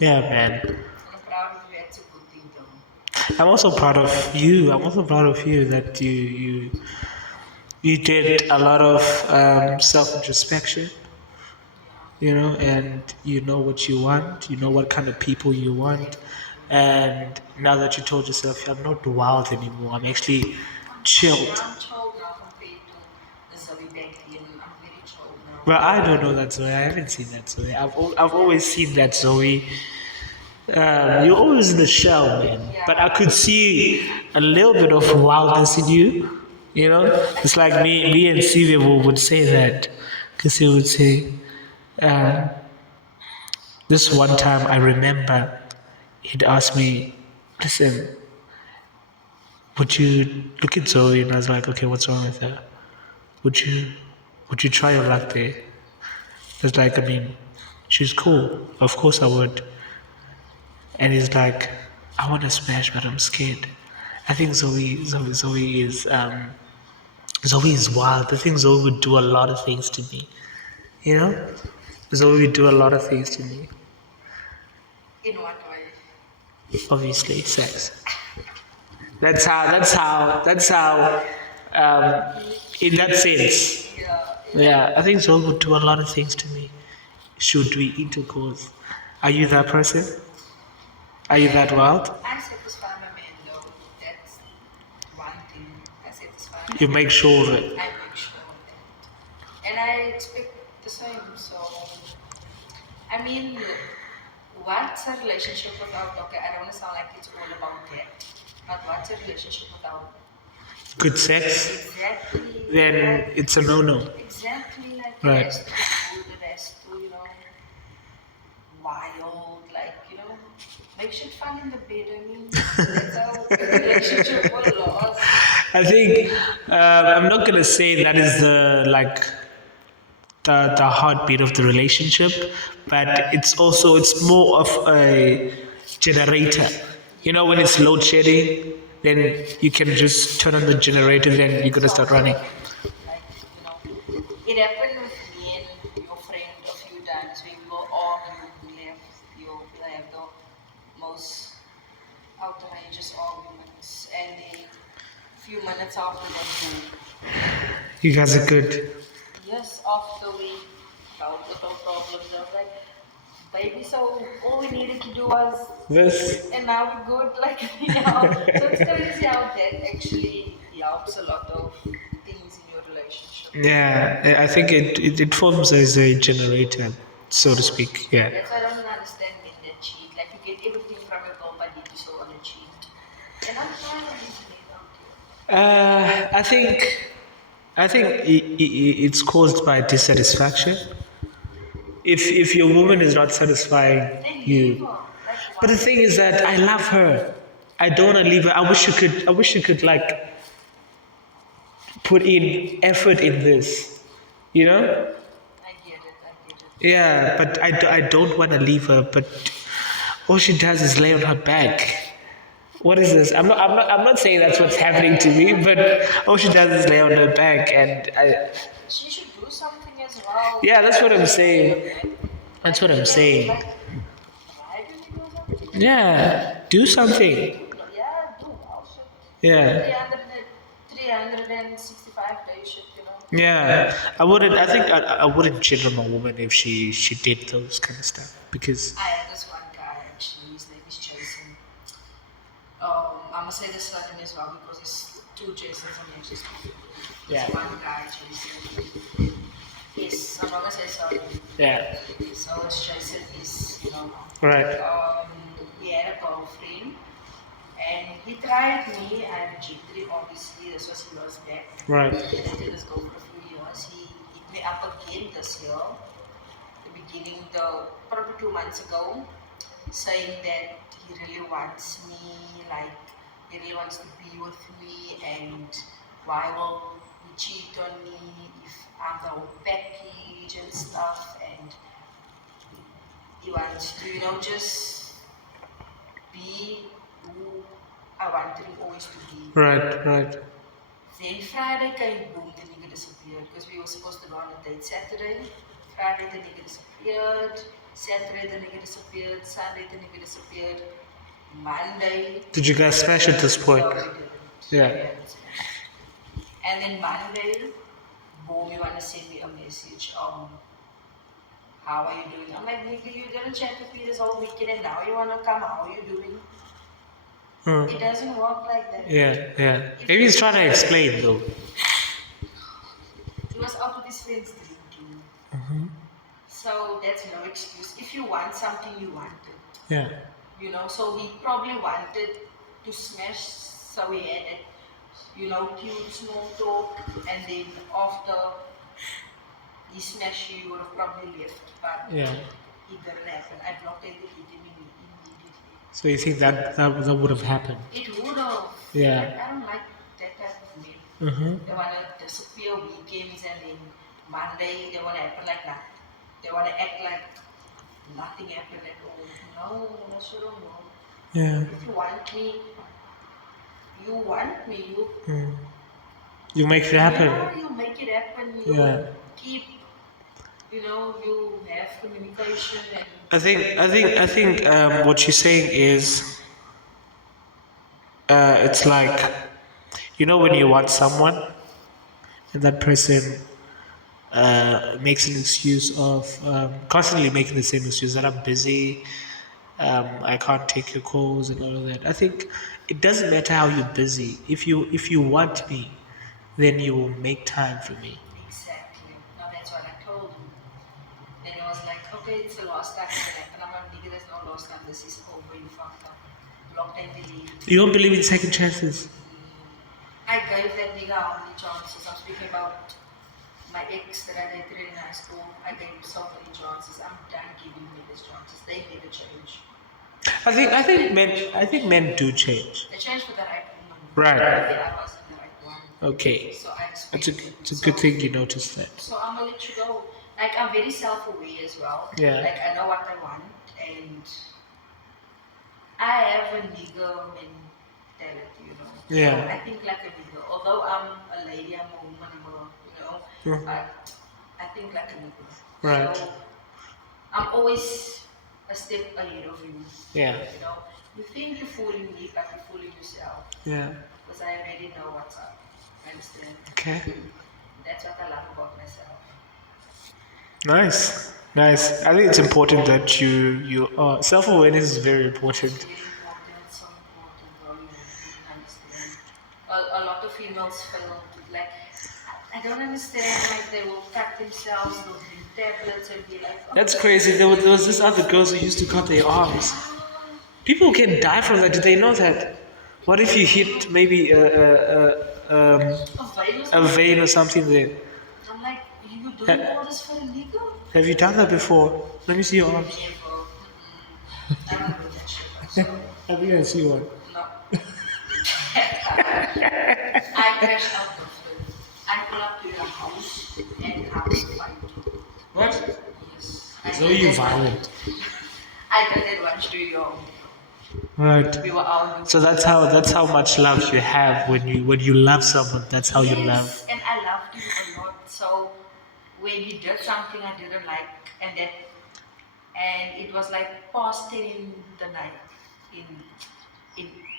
Yeah, man. And I'm proud of you. That's a good thing though. I'm also proud of you. I'm also proud of you that you did a lot of self-introspection, and you know what you want, you know what kind of people you want, and now that you told yourself, I'm not wild anymore, I'm actually chilled. I'm chilled now compared to the Zoe back then. I'm very chilled now. Well, I don't know that Zoe. I haven't seen that Zoe. I've always seen that Zoe. You're always in the shell, man. But I could see a little bit of wildness in you. You know, it's like me and Sylvia would say that, because he would say, um, this one time I remember he'd ask me, listen, would you look at Zoe? And I was like, okay, what's wrong with her? Would you would you try your luck there? It's like, I mean, she's cool. Of course I would. And he's like, I want to smash, but I'm scared. I think Zoe is wild. I think Zoe would do a lot of things to me. You know, Zoe would do a lot of things to me. In what way? Obviously, sex. That's how. In that sense, yeah, I think Zoe would do a lot of things to me. Should we intercourse? Are you that person? Are you that wild? I satisfy my man though. That's one thing. I satisfy my You man. make sure of it. I make sure of that. And I expect the same. So, I mean, what's a relationship without, okay, I don't want to sound like it's all about that. But what's a relationship without Good sex, exactly then like, it's a no-no. exactly like Right. the rest to the rest to, wild, like, make shit fun in the bed. I mean, that's how a relationship will last. I think I'm not gonna say that is the heartbeat of the relationship, but it's more of a generator. You know, when it's load shedding, then you can just turn on the generator, then you're gonna start running. Like, it happened with me and your friend a few times. We will argue, we'll have the most outrageous arguments, and then a few minutes after that, boom. You guys are good. Yes, after we solved the whole problems, I was like, baby, so all we needed to do was This. and now we're good, like, so it's crazy how that actually helps a lot of things in your relationship. Yeah, I think it forms as a generator, so to speak. Yeah. That's why I don't understand men that cheat. Like, you get everything from your girl, but you still want to cheat. And I'm fine with this men out I think it's caused by dissatisfaction. If your woman is not satisfying there. Then leave you, her. Like, but the thing is that I love her. I don't want to leave her. I wish you could like put in effort in this. You know? I get it. Yeah, but I don't want to leave her. But all she does is lay on her back. What is this? I'm not saying that's what's happening to me, but all she does is lay on her back, and She should do something as well. yeah, that's what I'm saying. That's what I'm saying. Like, why do you do something? Yeah, do something. Yeah, do also. Yeah. 365 days shit, Yeah, I think I wouldn't cheat on my woman if she did those kind of stuff because I had this one guy actually, his name is Jason. I'm gonna say this surname as well because there's two Jasons on the just Yeah. There's one guy, Jason. Yes, I'm not gonna say surname. yeah, So it's Jason is, right, he had a girlfriend and he tried me and cheated obviously, this was years back. right, And I did this go for a few years. He hit me up again this year, probably 2 months ago, saying that he really wants me, like he really wants to be with me, and why will he cheat on me if I'm the whole package and stuff, and he wants to, just be who I wanted him always to be. right. Then Friday came, boom, the nigga disappeared because we were supposed to go on a date Saturday. Friday the nigga disappeared. Saturday the nigga disappeared. Sunday the nigga disappeared. Monday. Did you guys smash at this point? No, we didn't. Yeah. We hadn't smashed. And then Monday, boom, you wanna send me a message. How are you doing? I'm like, nigga, you didn't chat with me this whole weekend and now you wanna come. How are you doing? It doesn't work like that. Yeah. Maybe he's trying to explain though. He was out with his friends drinking. So that's no excuse. If you want something, you want it. Yeah. So he probably wanted to smash, so he had it, cute small talk, and then after he smashed, you would have probably left, but Yeah. it didn't happen. I blocked and deleted him immediately. So you think that would have happened? It would have. Yeah. Like, I don't like that type of men. They want to disappear weekends and then Monday they want to happen like that. They want to act like nothing happened at all. No, I shouldn't know. Yeah. If you want me, you want me. You make it happen. Yeah, you make it happen. You Yeah. keep, you have communication and. I think what she's saying is it's like when you want someone and that person makes an excuse of constantly making the same excuse that I'm busy, I can't take your calls and all of that. I think it doesn't matter how you're busy. If you want me, then you will make time for me. Exactly. No, that's what I told him. Then he was like, okay, it's the last time it's gonna happen. I'm like, nigga, there's no last time. This is over. You fucked up. Blocked and deleted. You don't believe in second chances? I gave that nigga how many chances. I'm speaking about my ex that I dated in high school. I gave him so many chances. I'm done giving niggas chances. They never change. I think men do change. They change for the right woman. Right. Yeah, I wasn't the right one. Okay. So I It's expected. a good thing you noticed that. So I'm gonna let you go. Like, I'm very self-aware as well. Yeah. Like, I know what I want, and I have a nigga mentality. Yeah. So I think like a nigga. Although I'm a lady, I'm a woman, but I think like a nigga. Right. So I'm always a step ahead of you. Yeah. You think you're fooling me, but you're fooling yourself. Yeah. Because I already know what's up. Understand? Okay. That's what I love about myself. Nice. I think it's important that you are self-awareness is very important. It's very important, it's so important, bro. You wouldn't understand. A lot of females fail to, like, I don't understand, like, they will cut themselves, they'll drink tablets and be like, oh, That's crazy. There was this other girls who used to cut their arms. People can die from that. Did they know that? What if you hit maybe a vein or something there? I'm like, you doing all this for a nigga? Have you done that before? Let me see your arms. I don't do that shit. I'm sorry. Have you see one? No. I crash out the phone. I pull up to your house and I will fight you. What? Yes. So you violent. I did it once to your. Right. We were out. So that's how much love you have when you love someone. That's how you love. Yes, and I loved you a lot. So when you did something I didn't like, and it was like past 10 in the night,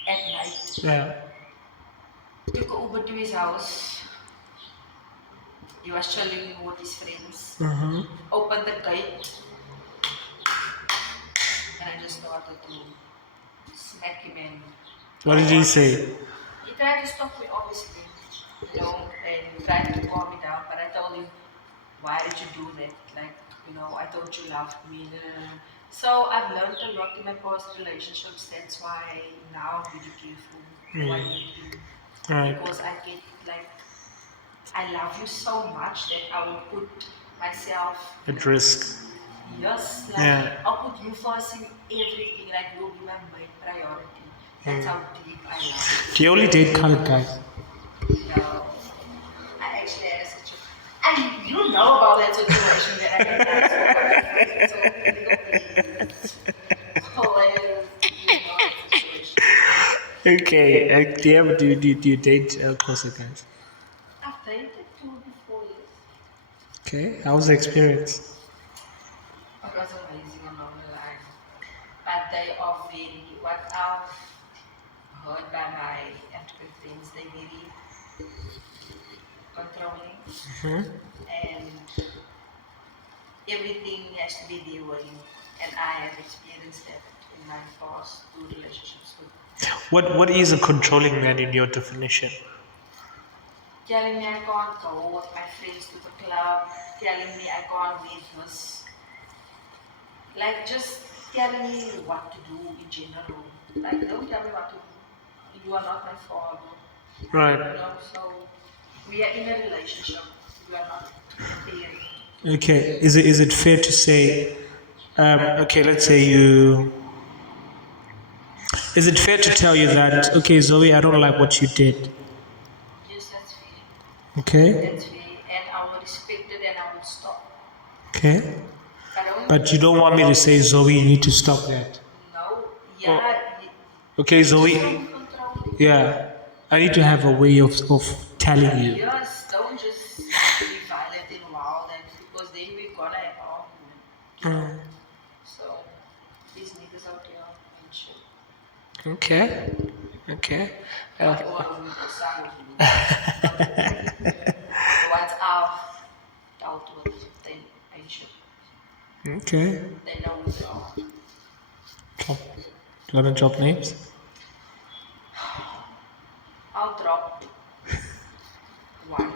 at night. Yeah. Took Uber to his house. He was chilling with his friends. Opened the gate, and I just started to smack him in. What did he say? He tried to stop me, obviously, and tried to calm me down. But I told him, why did you do that? Like, I thought you loved me. So I've learned a lot in my past relationships. That's why now I'm really careful what I do. Right. Because I get, like, I love you so much that I will put myself, At risk. yes, like, Yeah. I'll put you first in everything. Like, you'll be my main priority. That's how deep I love you. Do you only date colored guys? No, I actually had a situation. And you know about that situation that I had. So, hilarious. You know that situation. Okay. Do you date closer guys? I've dated 2 before, yes. Okay. How was the experience? It was amazing, I'm not gonna lie. But they are very, what I've heard by my African friends, they're very controlling. And everything has to be their way. And I have experienced that in my past 2 relationships. What is a controlling man in your definition? telling me I can't go with my friends to the club, telling me I can't wear this. Like just telling me what to do in general. Like don't tell me what to do. You are not my father. Right. You know, so we are in a relationship. We are not married. Okay. Is it fair to say? Okay, let's say you. Is it fair to tell you that okay, Zoe, I don't like what you did. Yes, that's fair. Okay. That's fair. And I will respect it and I will stop. Okay. I don't But you don't want me to say, Zoe, you need to stop that. know. Oh, Yeah, okay, just Zoe. don't be controlling. Yeah. I need to have a way of telling you. Yes, don't just be violent and wild and because then we're gonna have argument. You know? So these niggas out there and shit. Okay. Okay. Not all of them, but some of them. Not all of them. The ones I've dealt with, they ain't shit. Okay. They know who they are. Drop. Do you want to drop names? I'll drop one.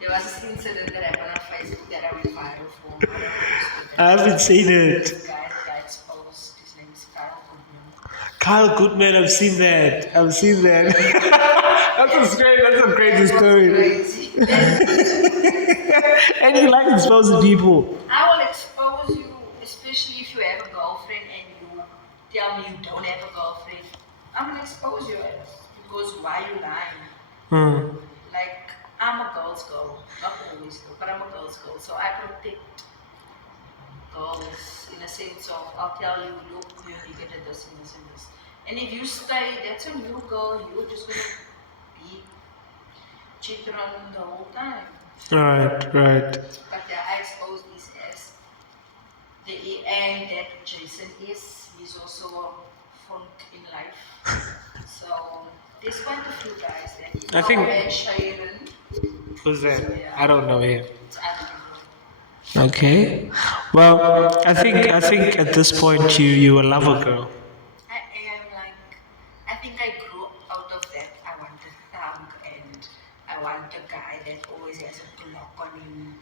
There was this incident that happened on Facebook that I went viral for. I don't know if you I haven't seen This it. guy that I exposed, his name is Kyle Goodman. Kyle Goodman, I've seen that. I've seen that. That's a great. That's a crazy story. Crazy. And you like exposing people. I will expose you, especially if you have a girlfriend and you tell me you don't have a girlfriend. I'm gonna expose your ass because why you lying? Hmm. Like I'm a girl's girl, not always though, but I'm a girl's girl, so I protect girls in a sense of I'll tell you, look, you nigga did this and this and this. And if you stay, that's on you, girl. You're just gonna be cheating on the whole time. Right. Right. But yeah, I exposed this as the and that Jason is. He's also a funk in life. So there's quite a few guys that I think- and Sharon. Who's that? So, yeah. I don't know him. It's other people. Okay. Well, I think at this point you a lover girl. I am like, I think I grew out of that. I want a thug and I want a guy that always has a clock on him.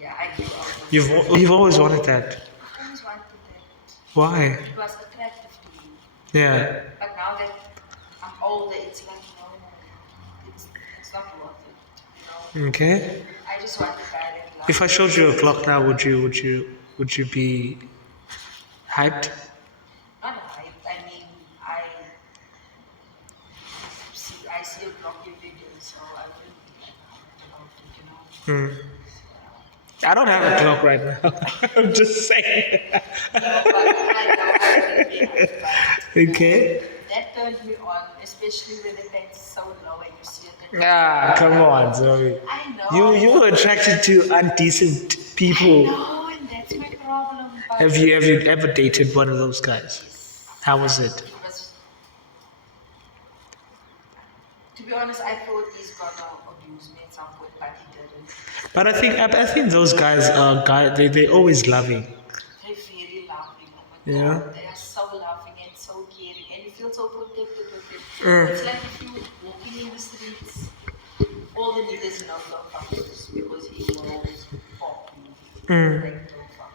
Yeah, I grew out of that. You've always wanted that. I've always wanted that. Why? It was attractive to me. Yeah. But now that I'm older, it's like, no, it's not worth it. You know? Okay. I just want a guy that loves If I showed you a clock now, would you be hyped? Not hype. I mean, I see a clock every day, so I wouldn't be like hyped about it, you know? I don't have a clock right now. I'm just saying. No, but I wouldn't be hyped about it. Okay. That turned me on, especially when the text is so low and you see it. Ah, come on, Zoe. I know. You're attracted to undecent I people. know, and that's my problem. But Have you ever dated one of those guys? How was it? It was, to be honest, I thought he's gonna abuse me at some point, but he didn't. But I think those guys are they always loving. They're very loving. Oh my Yeah. God. They are so loving and so caring, and you feel so protected with them. It's like if you're walking in the streets, all the niggas know don't fuck with us because he will pop you. Like, don't fuck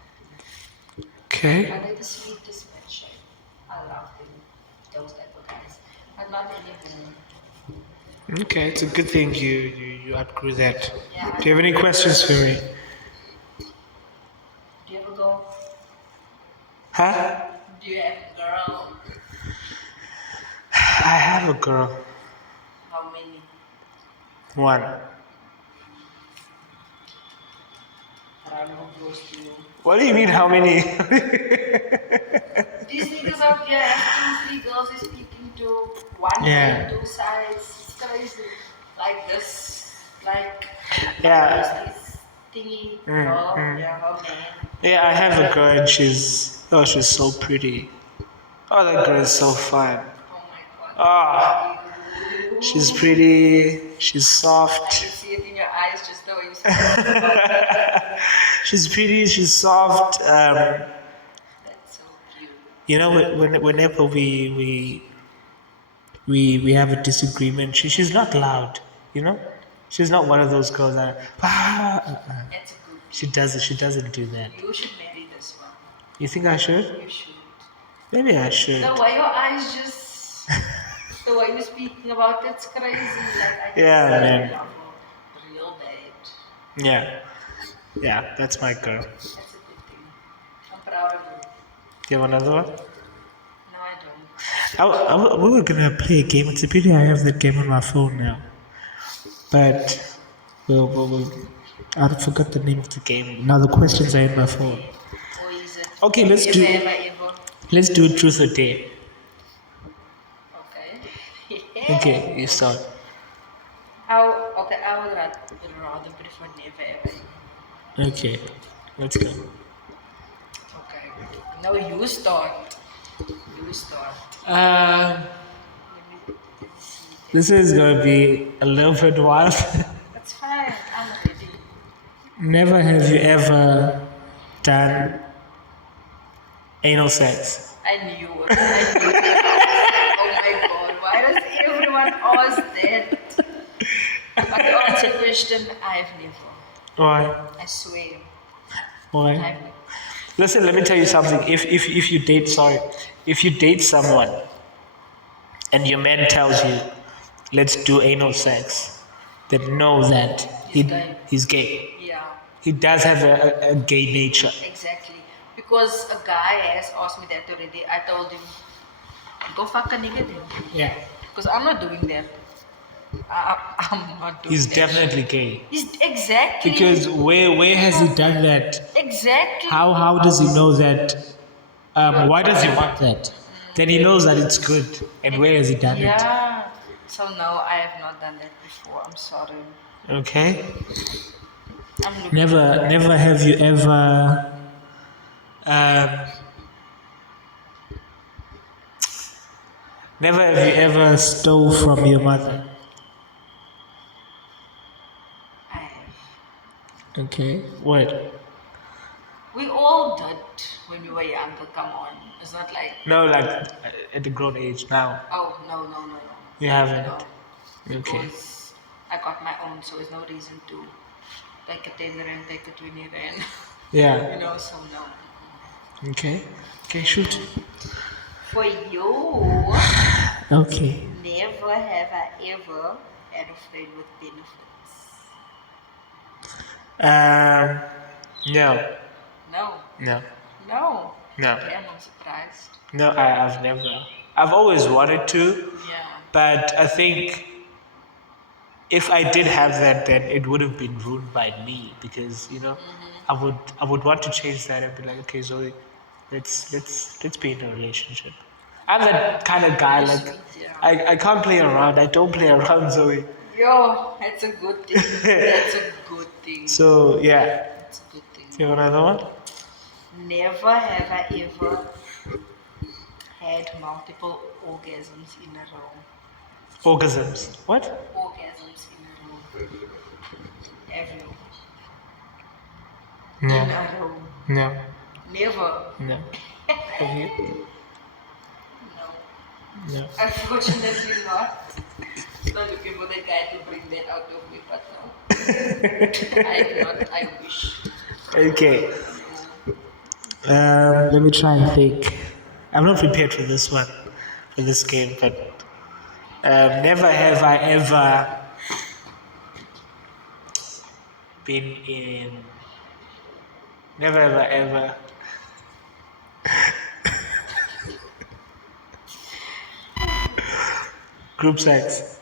with me. Okay. But they're the sweetest man shit. I love them, those type of guys. But not anymore. Okay, it's a good thing you outgrew that. Yeah. Do you have any questions for me? Do you ever go? Huh? Do you have a girl? I have a girl. How many? One. I don't know who close to you. What do you mean? How many? These niggas out here have 2, 3 girls they're speaking to. One Yeah. and 2 sides. It's crazy. Like this. Like Yeah. this thingy girl. Yeah, her man. Yeah, I have a girl and she's so pretty. Oh, that girl is so fun. Oh my god. Ah, she's pretty. She's I soft. can see it in your eyes just the way you say it. She's pretty. She's soft. That's so cute. You know, whenever we have a disagreement, she's not loud. You know, she's not one of those girls that It's a good. She doesn't do that. You should marry this one. You think I should? You should. Maybe I should. The way your eyes just, the way you're speaking about it's crazy. Like I just Yeah, man. love her real bad. Yeah. Yeah, that's my girl. That's a good thing. I'm proud of you. Do you have another one? No, I don't. We were gonna play a game. It's a pity I have that game on my phone now. But I forgot the name of the game. Now the questions are in my phone. Or is it? Okay, let's Ever, do truth or dare. Okay. Okay, you start. I would rather prefer never ever. Okay, let's go. Okay. No, you start. You start. Um, Let me see. this is gonna be a little bit wild. That's fine. I'm ready. Never have you ever done anal sex. I knew it. Oh my god. Why does everyone ask that? But to answer the question, I've never. Why? I swear. Why? I've never. Listen, let me tell you something. If you date someone and your man tells you, let's do anal sex, then know that he's gay. Yeah, He does have a gay nature. exactly. Because a guy has asked me that already. I told him, go fuck a nigga then. Yeah. Because I'm not doing that. I'm not doing He's that. definitely gay. He's exactly. Because where has he done that? Exactly. How does he know that? Why does he want that? Then he knows that it's good. And where has he done it? Yeah. So no, I have not done that before. I'm sorry. Okay. I'm looking. Never have you ever never have you ever stole from your mother. I have. Okay. What? We all did when we were younger. Come on. It's not like, No, like at the grown age now. oh, no. You haven't. No. Okay. Because I got my own, so there's no reason to take a 10 rand, take a 20 rand. Yeah. You know, so no. Okay. Okay, shoot. For you, Okay. never have I ever had a friend with benefits. No. No. No. No. No. Damn, I'm surprised. No, I've never. I've always wanted to, Yeah. but I think if I did have that, then it would have been ruined by me because I would want to change that and be like, okay, Zoe, let's be in a relationship. I'm that kind of guy. Like, Sweet, yeah. I can't play around. I don't play around, Zoe. Yo, that's a good thing. That's a good thing. So yeah. That's a good thing. Do you have another one? Never have I ever had multiple orgasms in a row. Orgasms. What? Orgasms in a row. Have you? No. In a row. No. Never. No. Have you? No. No. Unfortunately not. Not looking for the guy to bring that out of me, but no. I'm not. I wish. Okay. Let me try and think. I'm not prepared for this one, for this game, but never have I ever been in. Never have I ever. Group sex.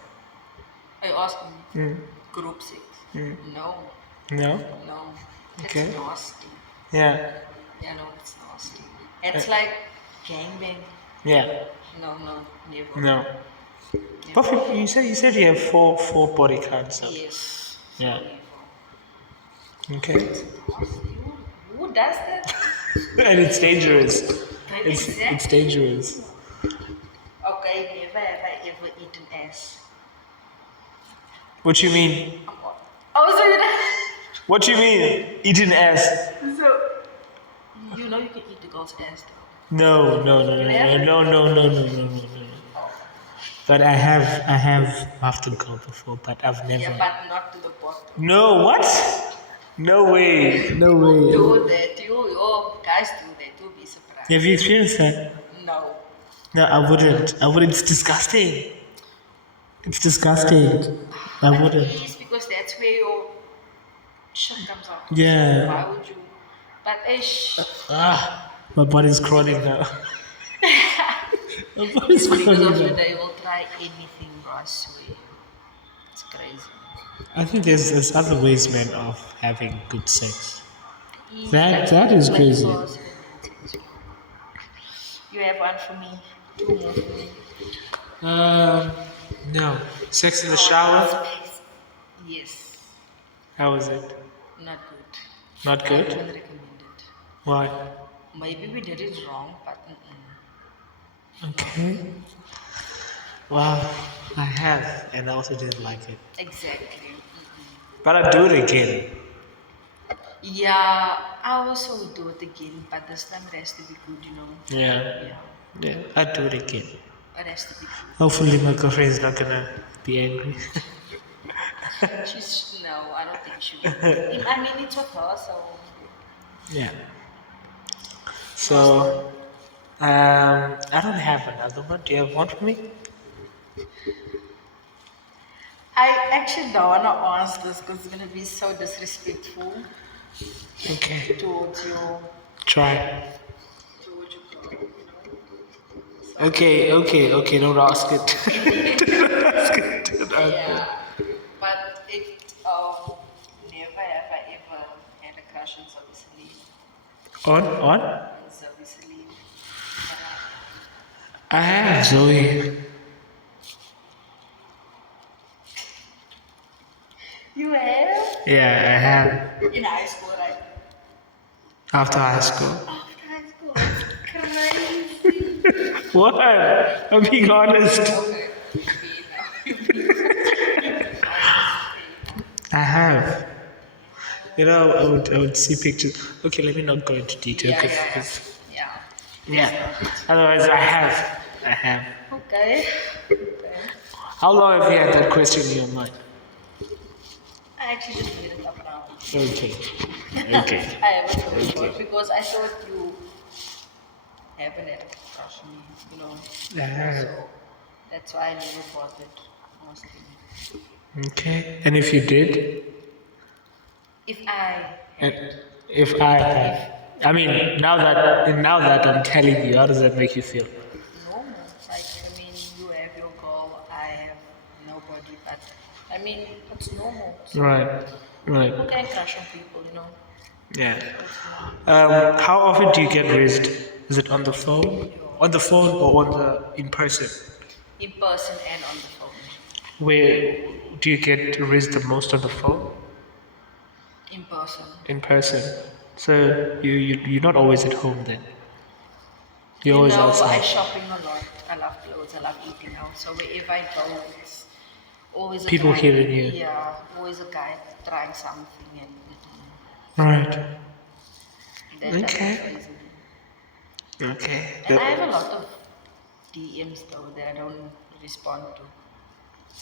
Are you asking me? Mm. Group 6? No. No? No. It's Okay. nasty. Yeah. Yeah, no, it's nasty. It's like gangbang. Yeah. No, never. No. Never. But you said you have four body counts. So. Yes. Yeah. Never. Okay. Nasty. Who does that? And it's dangerous. It's Exactly. dangerous. Okay, never have I ever eaten ass. What you mean? Oh, so you What you mean? Eating ass? So, you know you can eat the girl's ass though. No. But I have bathed girl before, but I've never. Yeah, but not to the bottom. No, what? No way. No People do way. that. You guys do that. You'll be surprised. Have you experienced that? No. No, I wouldn't. I wouldn't. It's disgusting. It's disgusting. I But it wouldn't. is because that's where your shit comes out. Yeah. So why would you? But ish. My body's crawling now. My body's These niggas crawling of now. today will try anything, bro. I swear. It's crazy. I think there's other ways, man, of having good sex. Easy, That is like crazy. yours. You have one for me. Two more for me. No. Sex in the shower? Yes. How was it? Not good. Not I good? don't recommend it. Why? Maybe we did it wrong, but mm-mm. Okay. Well, I have, and I also didn't like it. Exactly. But I'd do it again. Yeah, I also would do it again, but this time it has to be good, you know. Yeah. Yeah, Yeah, I'd do it again. it has to be good. Hopefully my girlfriend's not gonna be angry. She's no, I don't think she will. I mean, it's with her, so Yeah. So, I don't have another one. Do you have one for me? I actually don't want to ask this because it's gonna be so disrespectful Okay. towards your Try. towards your girl, you know. Okay. Don't ask it. Don't ask it. Don't ask it. Yeah, but it never have I ever had a crush on Zoe Celine. On? Zoe Celine. I have Zoe. You have? Yeah, I have. In high school, right? After high school. After high school, that's crazy. What? I'm being honest. Okay, I have. You know, I would see pictures. Okay, let me not go into detail. Yeah. Otherwise, I have. Okay. How long have you had that question in your mind? I actually just made it up now. Okay. I haven't thought about it because I thought you haven't had a crush on me, you know. I have. So that's why I never bothered asking. Okay. And if you did? If I And if I had. I mean, now that I'm telling you, how does that make you feel? normal, like I mean, you have your girl, I have nobody, but I mean, it's normal. So Right. people can crush on people, you know. Yeah. It's normal. How often do you get raised? Is it on the phone? On the phone or on the in person? In person and on the phone. Where do you get raised the most on the phone? In person. In person. So you're not always at home then. You're You always know, I outside. shopping a lot. I love clothes. I love eating out. So wherever I go, it's always a People guy. hearing you. Yeah, always a guy trying something and Right. that Okay. doesn't faze me. Okay. And I have a lot of DMs though that I don't respond to.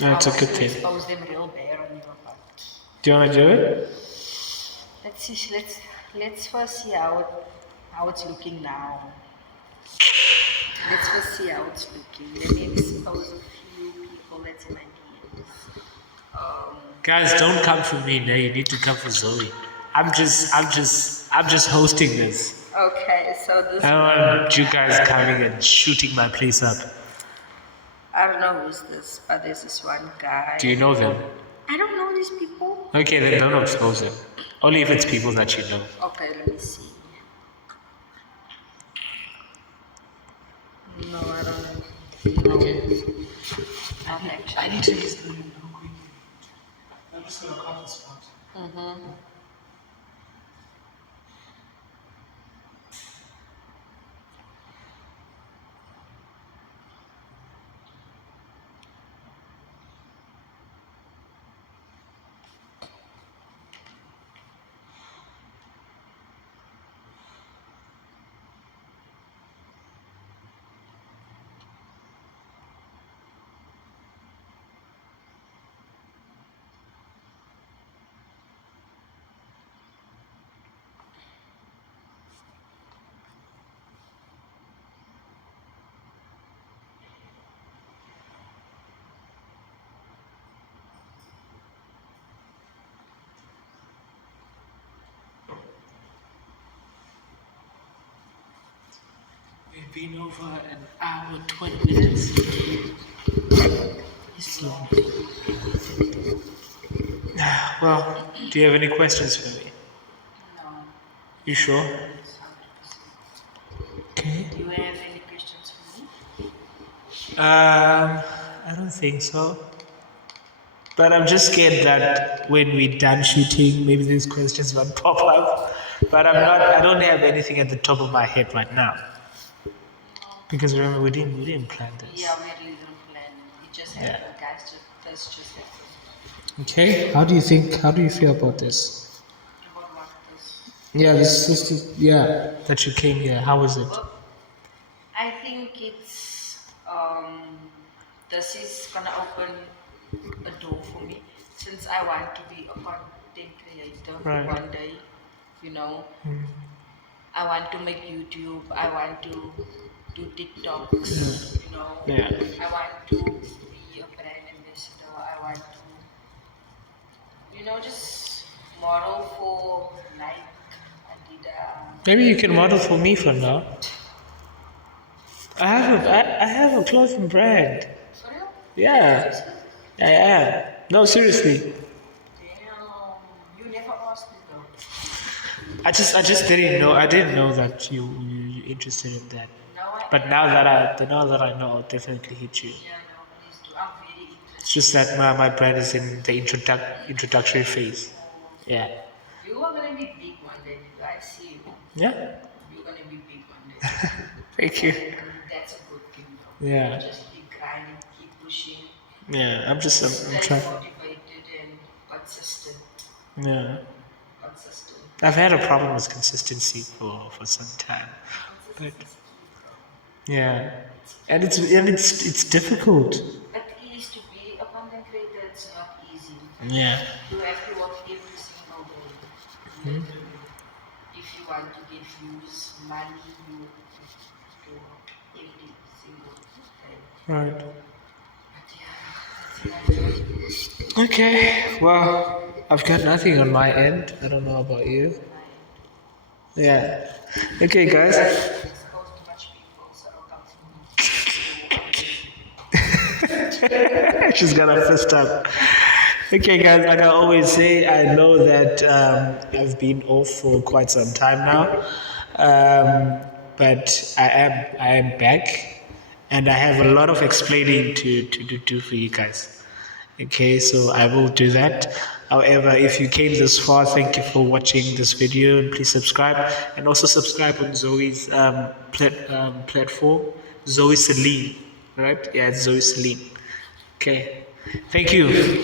That's I a want good to thing. expose them real bare on your part. Do you want to do it? Let's see. Let's first see how it's looking now. Let's first see how it's looking. Let me expose a few people that's in my DMs. Guys, don't come for me now. You need to come for Zoe. I'm just hosting this. Okay, so this I don't want you guys coming and shooting my place up. I don't know who's this, but there's this one guy. Do you know them? I don't know these people. Okay, then don't expose them. Only if it's people that you know. Okay, let me see. No, I don't know. Not actually. I need to use the real quick. I'm just gonna call the spot. been over an hour, 20 minutes. It's So, long. well, do you have any questions for me? No. You sure? Yes, 100%. Okay. Do you have any questions for me? I don't think so. But I'm just scared that when we're done shooting, maybe these questions might pop up. But I don't have anything at the top of my head right now. Because remember, we didn't plan this. Yeah, we really don't plan it. It just Yeah. happened, guys. Just happened. Okay. How do you feel about this? About what this? Yeah, yeah, that you came here. How was it? Well, I think this is gonna open a door for me since I want to be a content creator Right. one day. You know, I want to make YouTube. I want to do TikToks. You know, Yeah. I want to be a brand ambassador. I want to, just model for Nike, Adidas. Maybe you can model for me for now. I have a clothing brand. For real? Yeah, Seriously? I am. No, seriously. Damn, you never asked me though. I just didn't know. I didn't know that you're interested in that. Now I But am. now that I know, I'll definitely hit you. Yeah, no, please do. I'm very It's interested. just that my brand is in the introductory phase. Yeah. You are gonna be big one day. I see you. Yeah. You're gonna be big one day. Thank you. And that's a good thing though. Yeah. Just keep grinding, keep pushing, Yeah. I'm stay trying. motivated and consistent. Yeah. Consistent. I've had a problem with consistency for some time. But Consistency is key, bro. yeah. And it's difficult. It is to be a content creator, it's not easy. Yeah. You have to work every single day. Literally. If you want to get views, money, you have to work every single day. Right. But yeah, that's it. Okay. Well, I've got nothing on my end. I don't know about you. My end. Yeah. Okay, guys. Expose much people, so don't come to me. She's got a fist up. Okay, guys. Like I always say, I know that I've been off for quite some time now, but I am back, and I have a lot of explaining to do for you guys. Okay, so I will do that. However, if you came this far, thank you for watching this video, and please subscribe, and also subscribe on Zoe's platform, Zoe Celine, right? Yeah, it's Zoe Celine. Okay, thank you.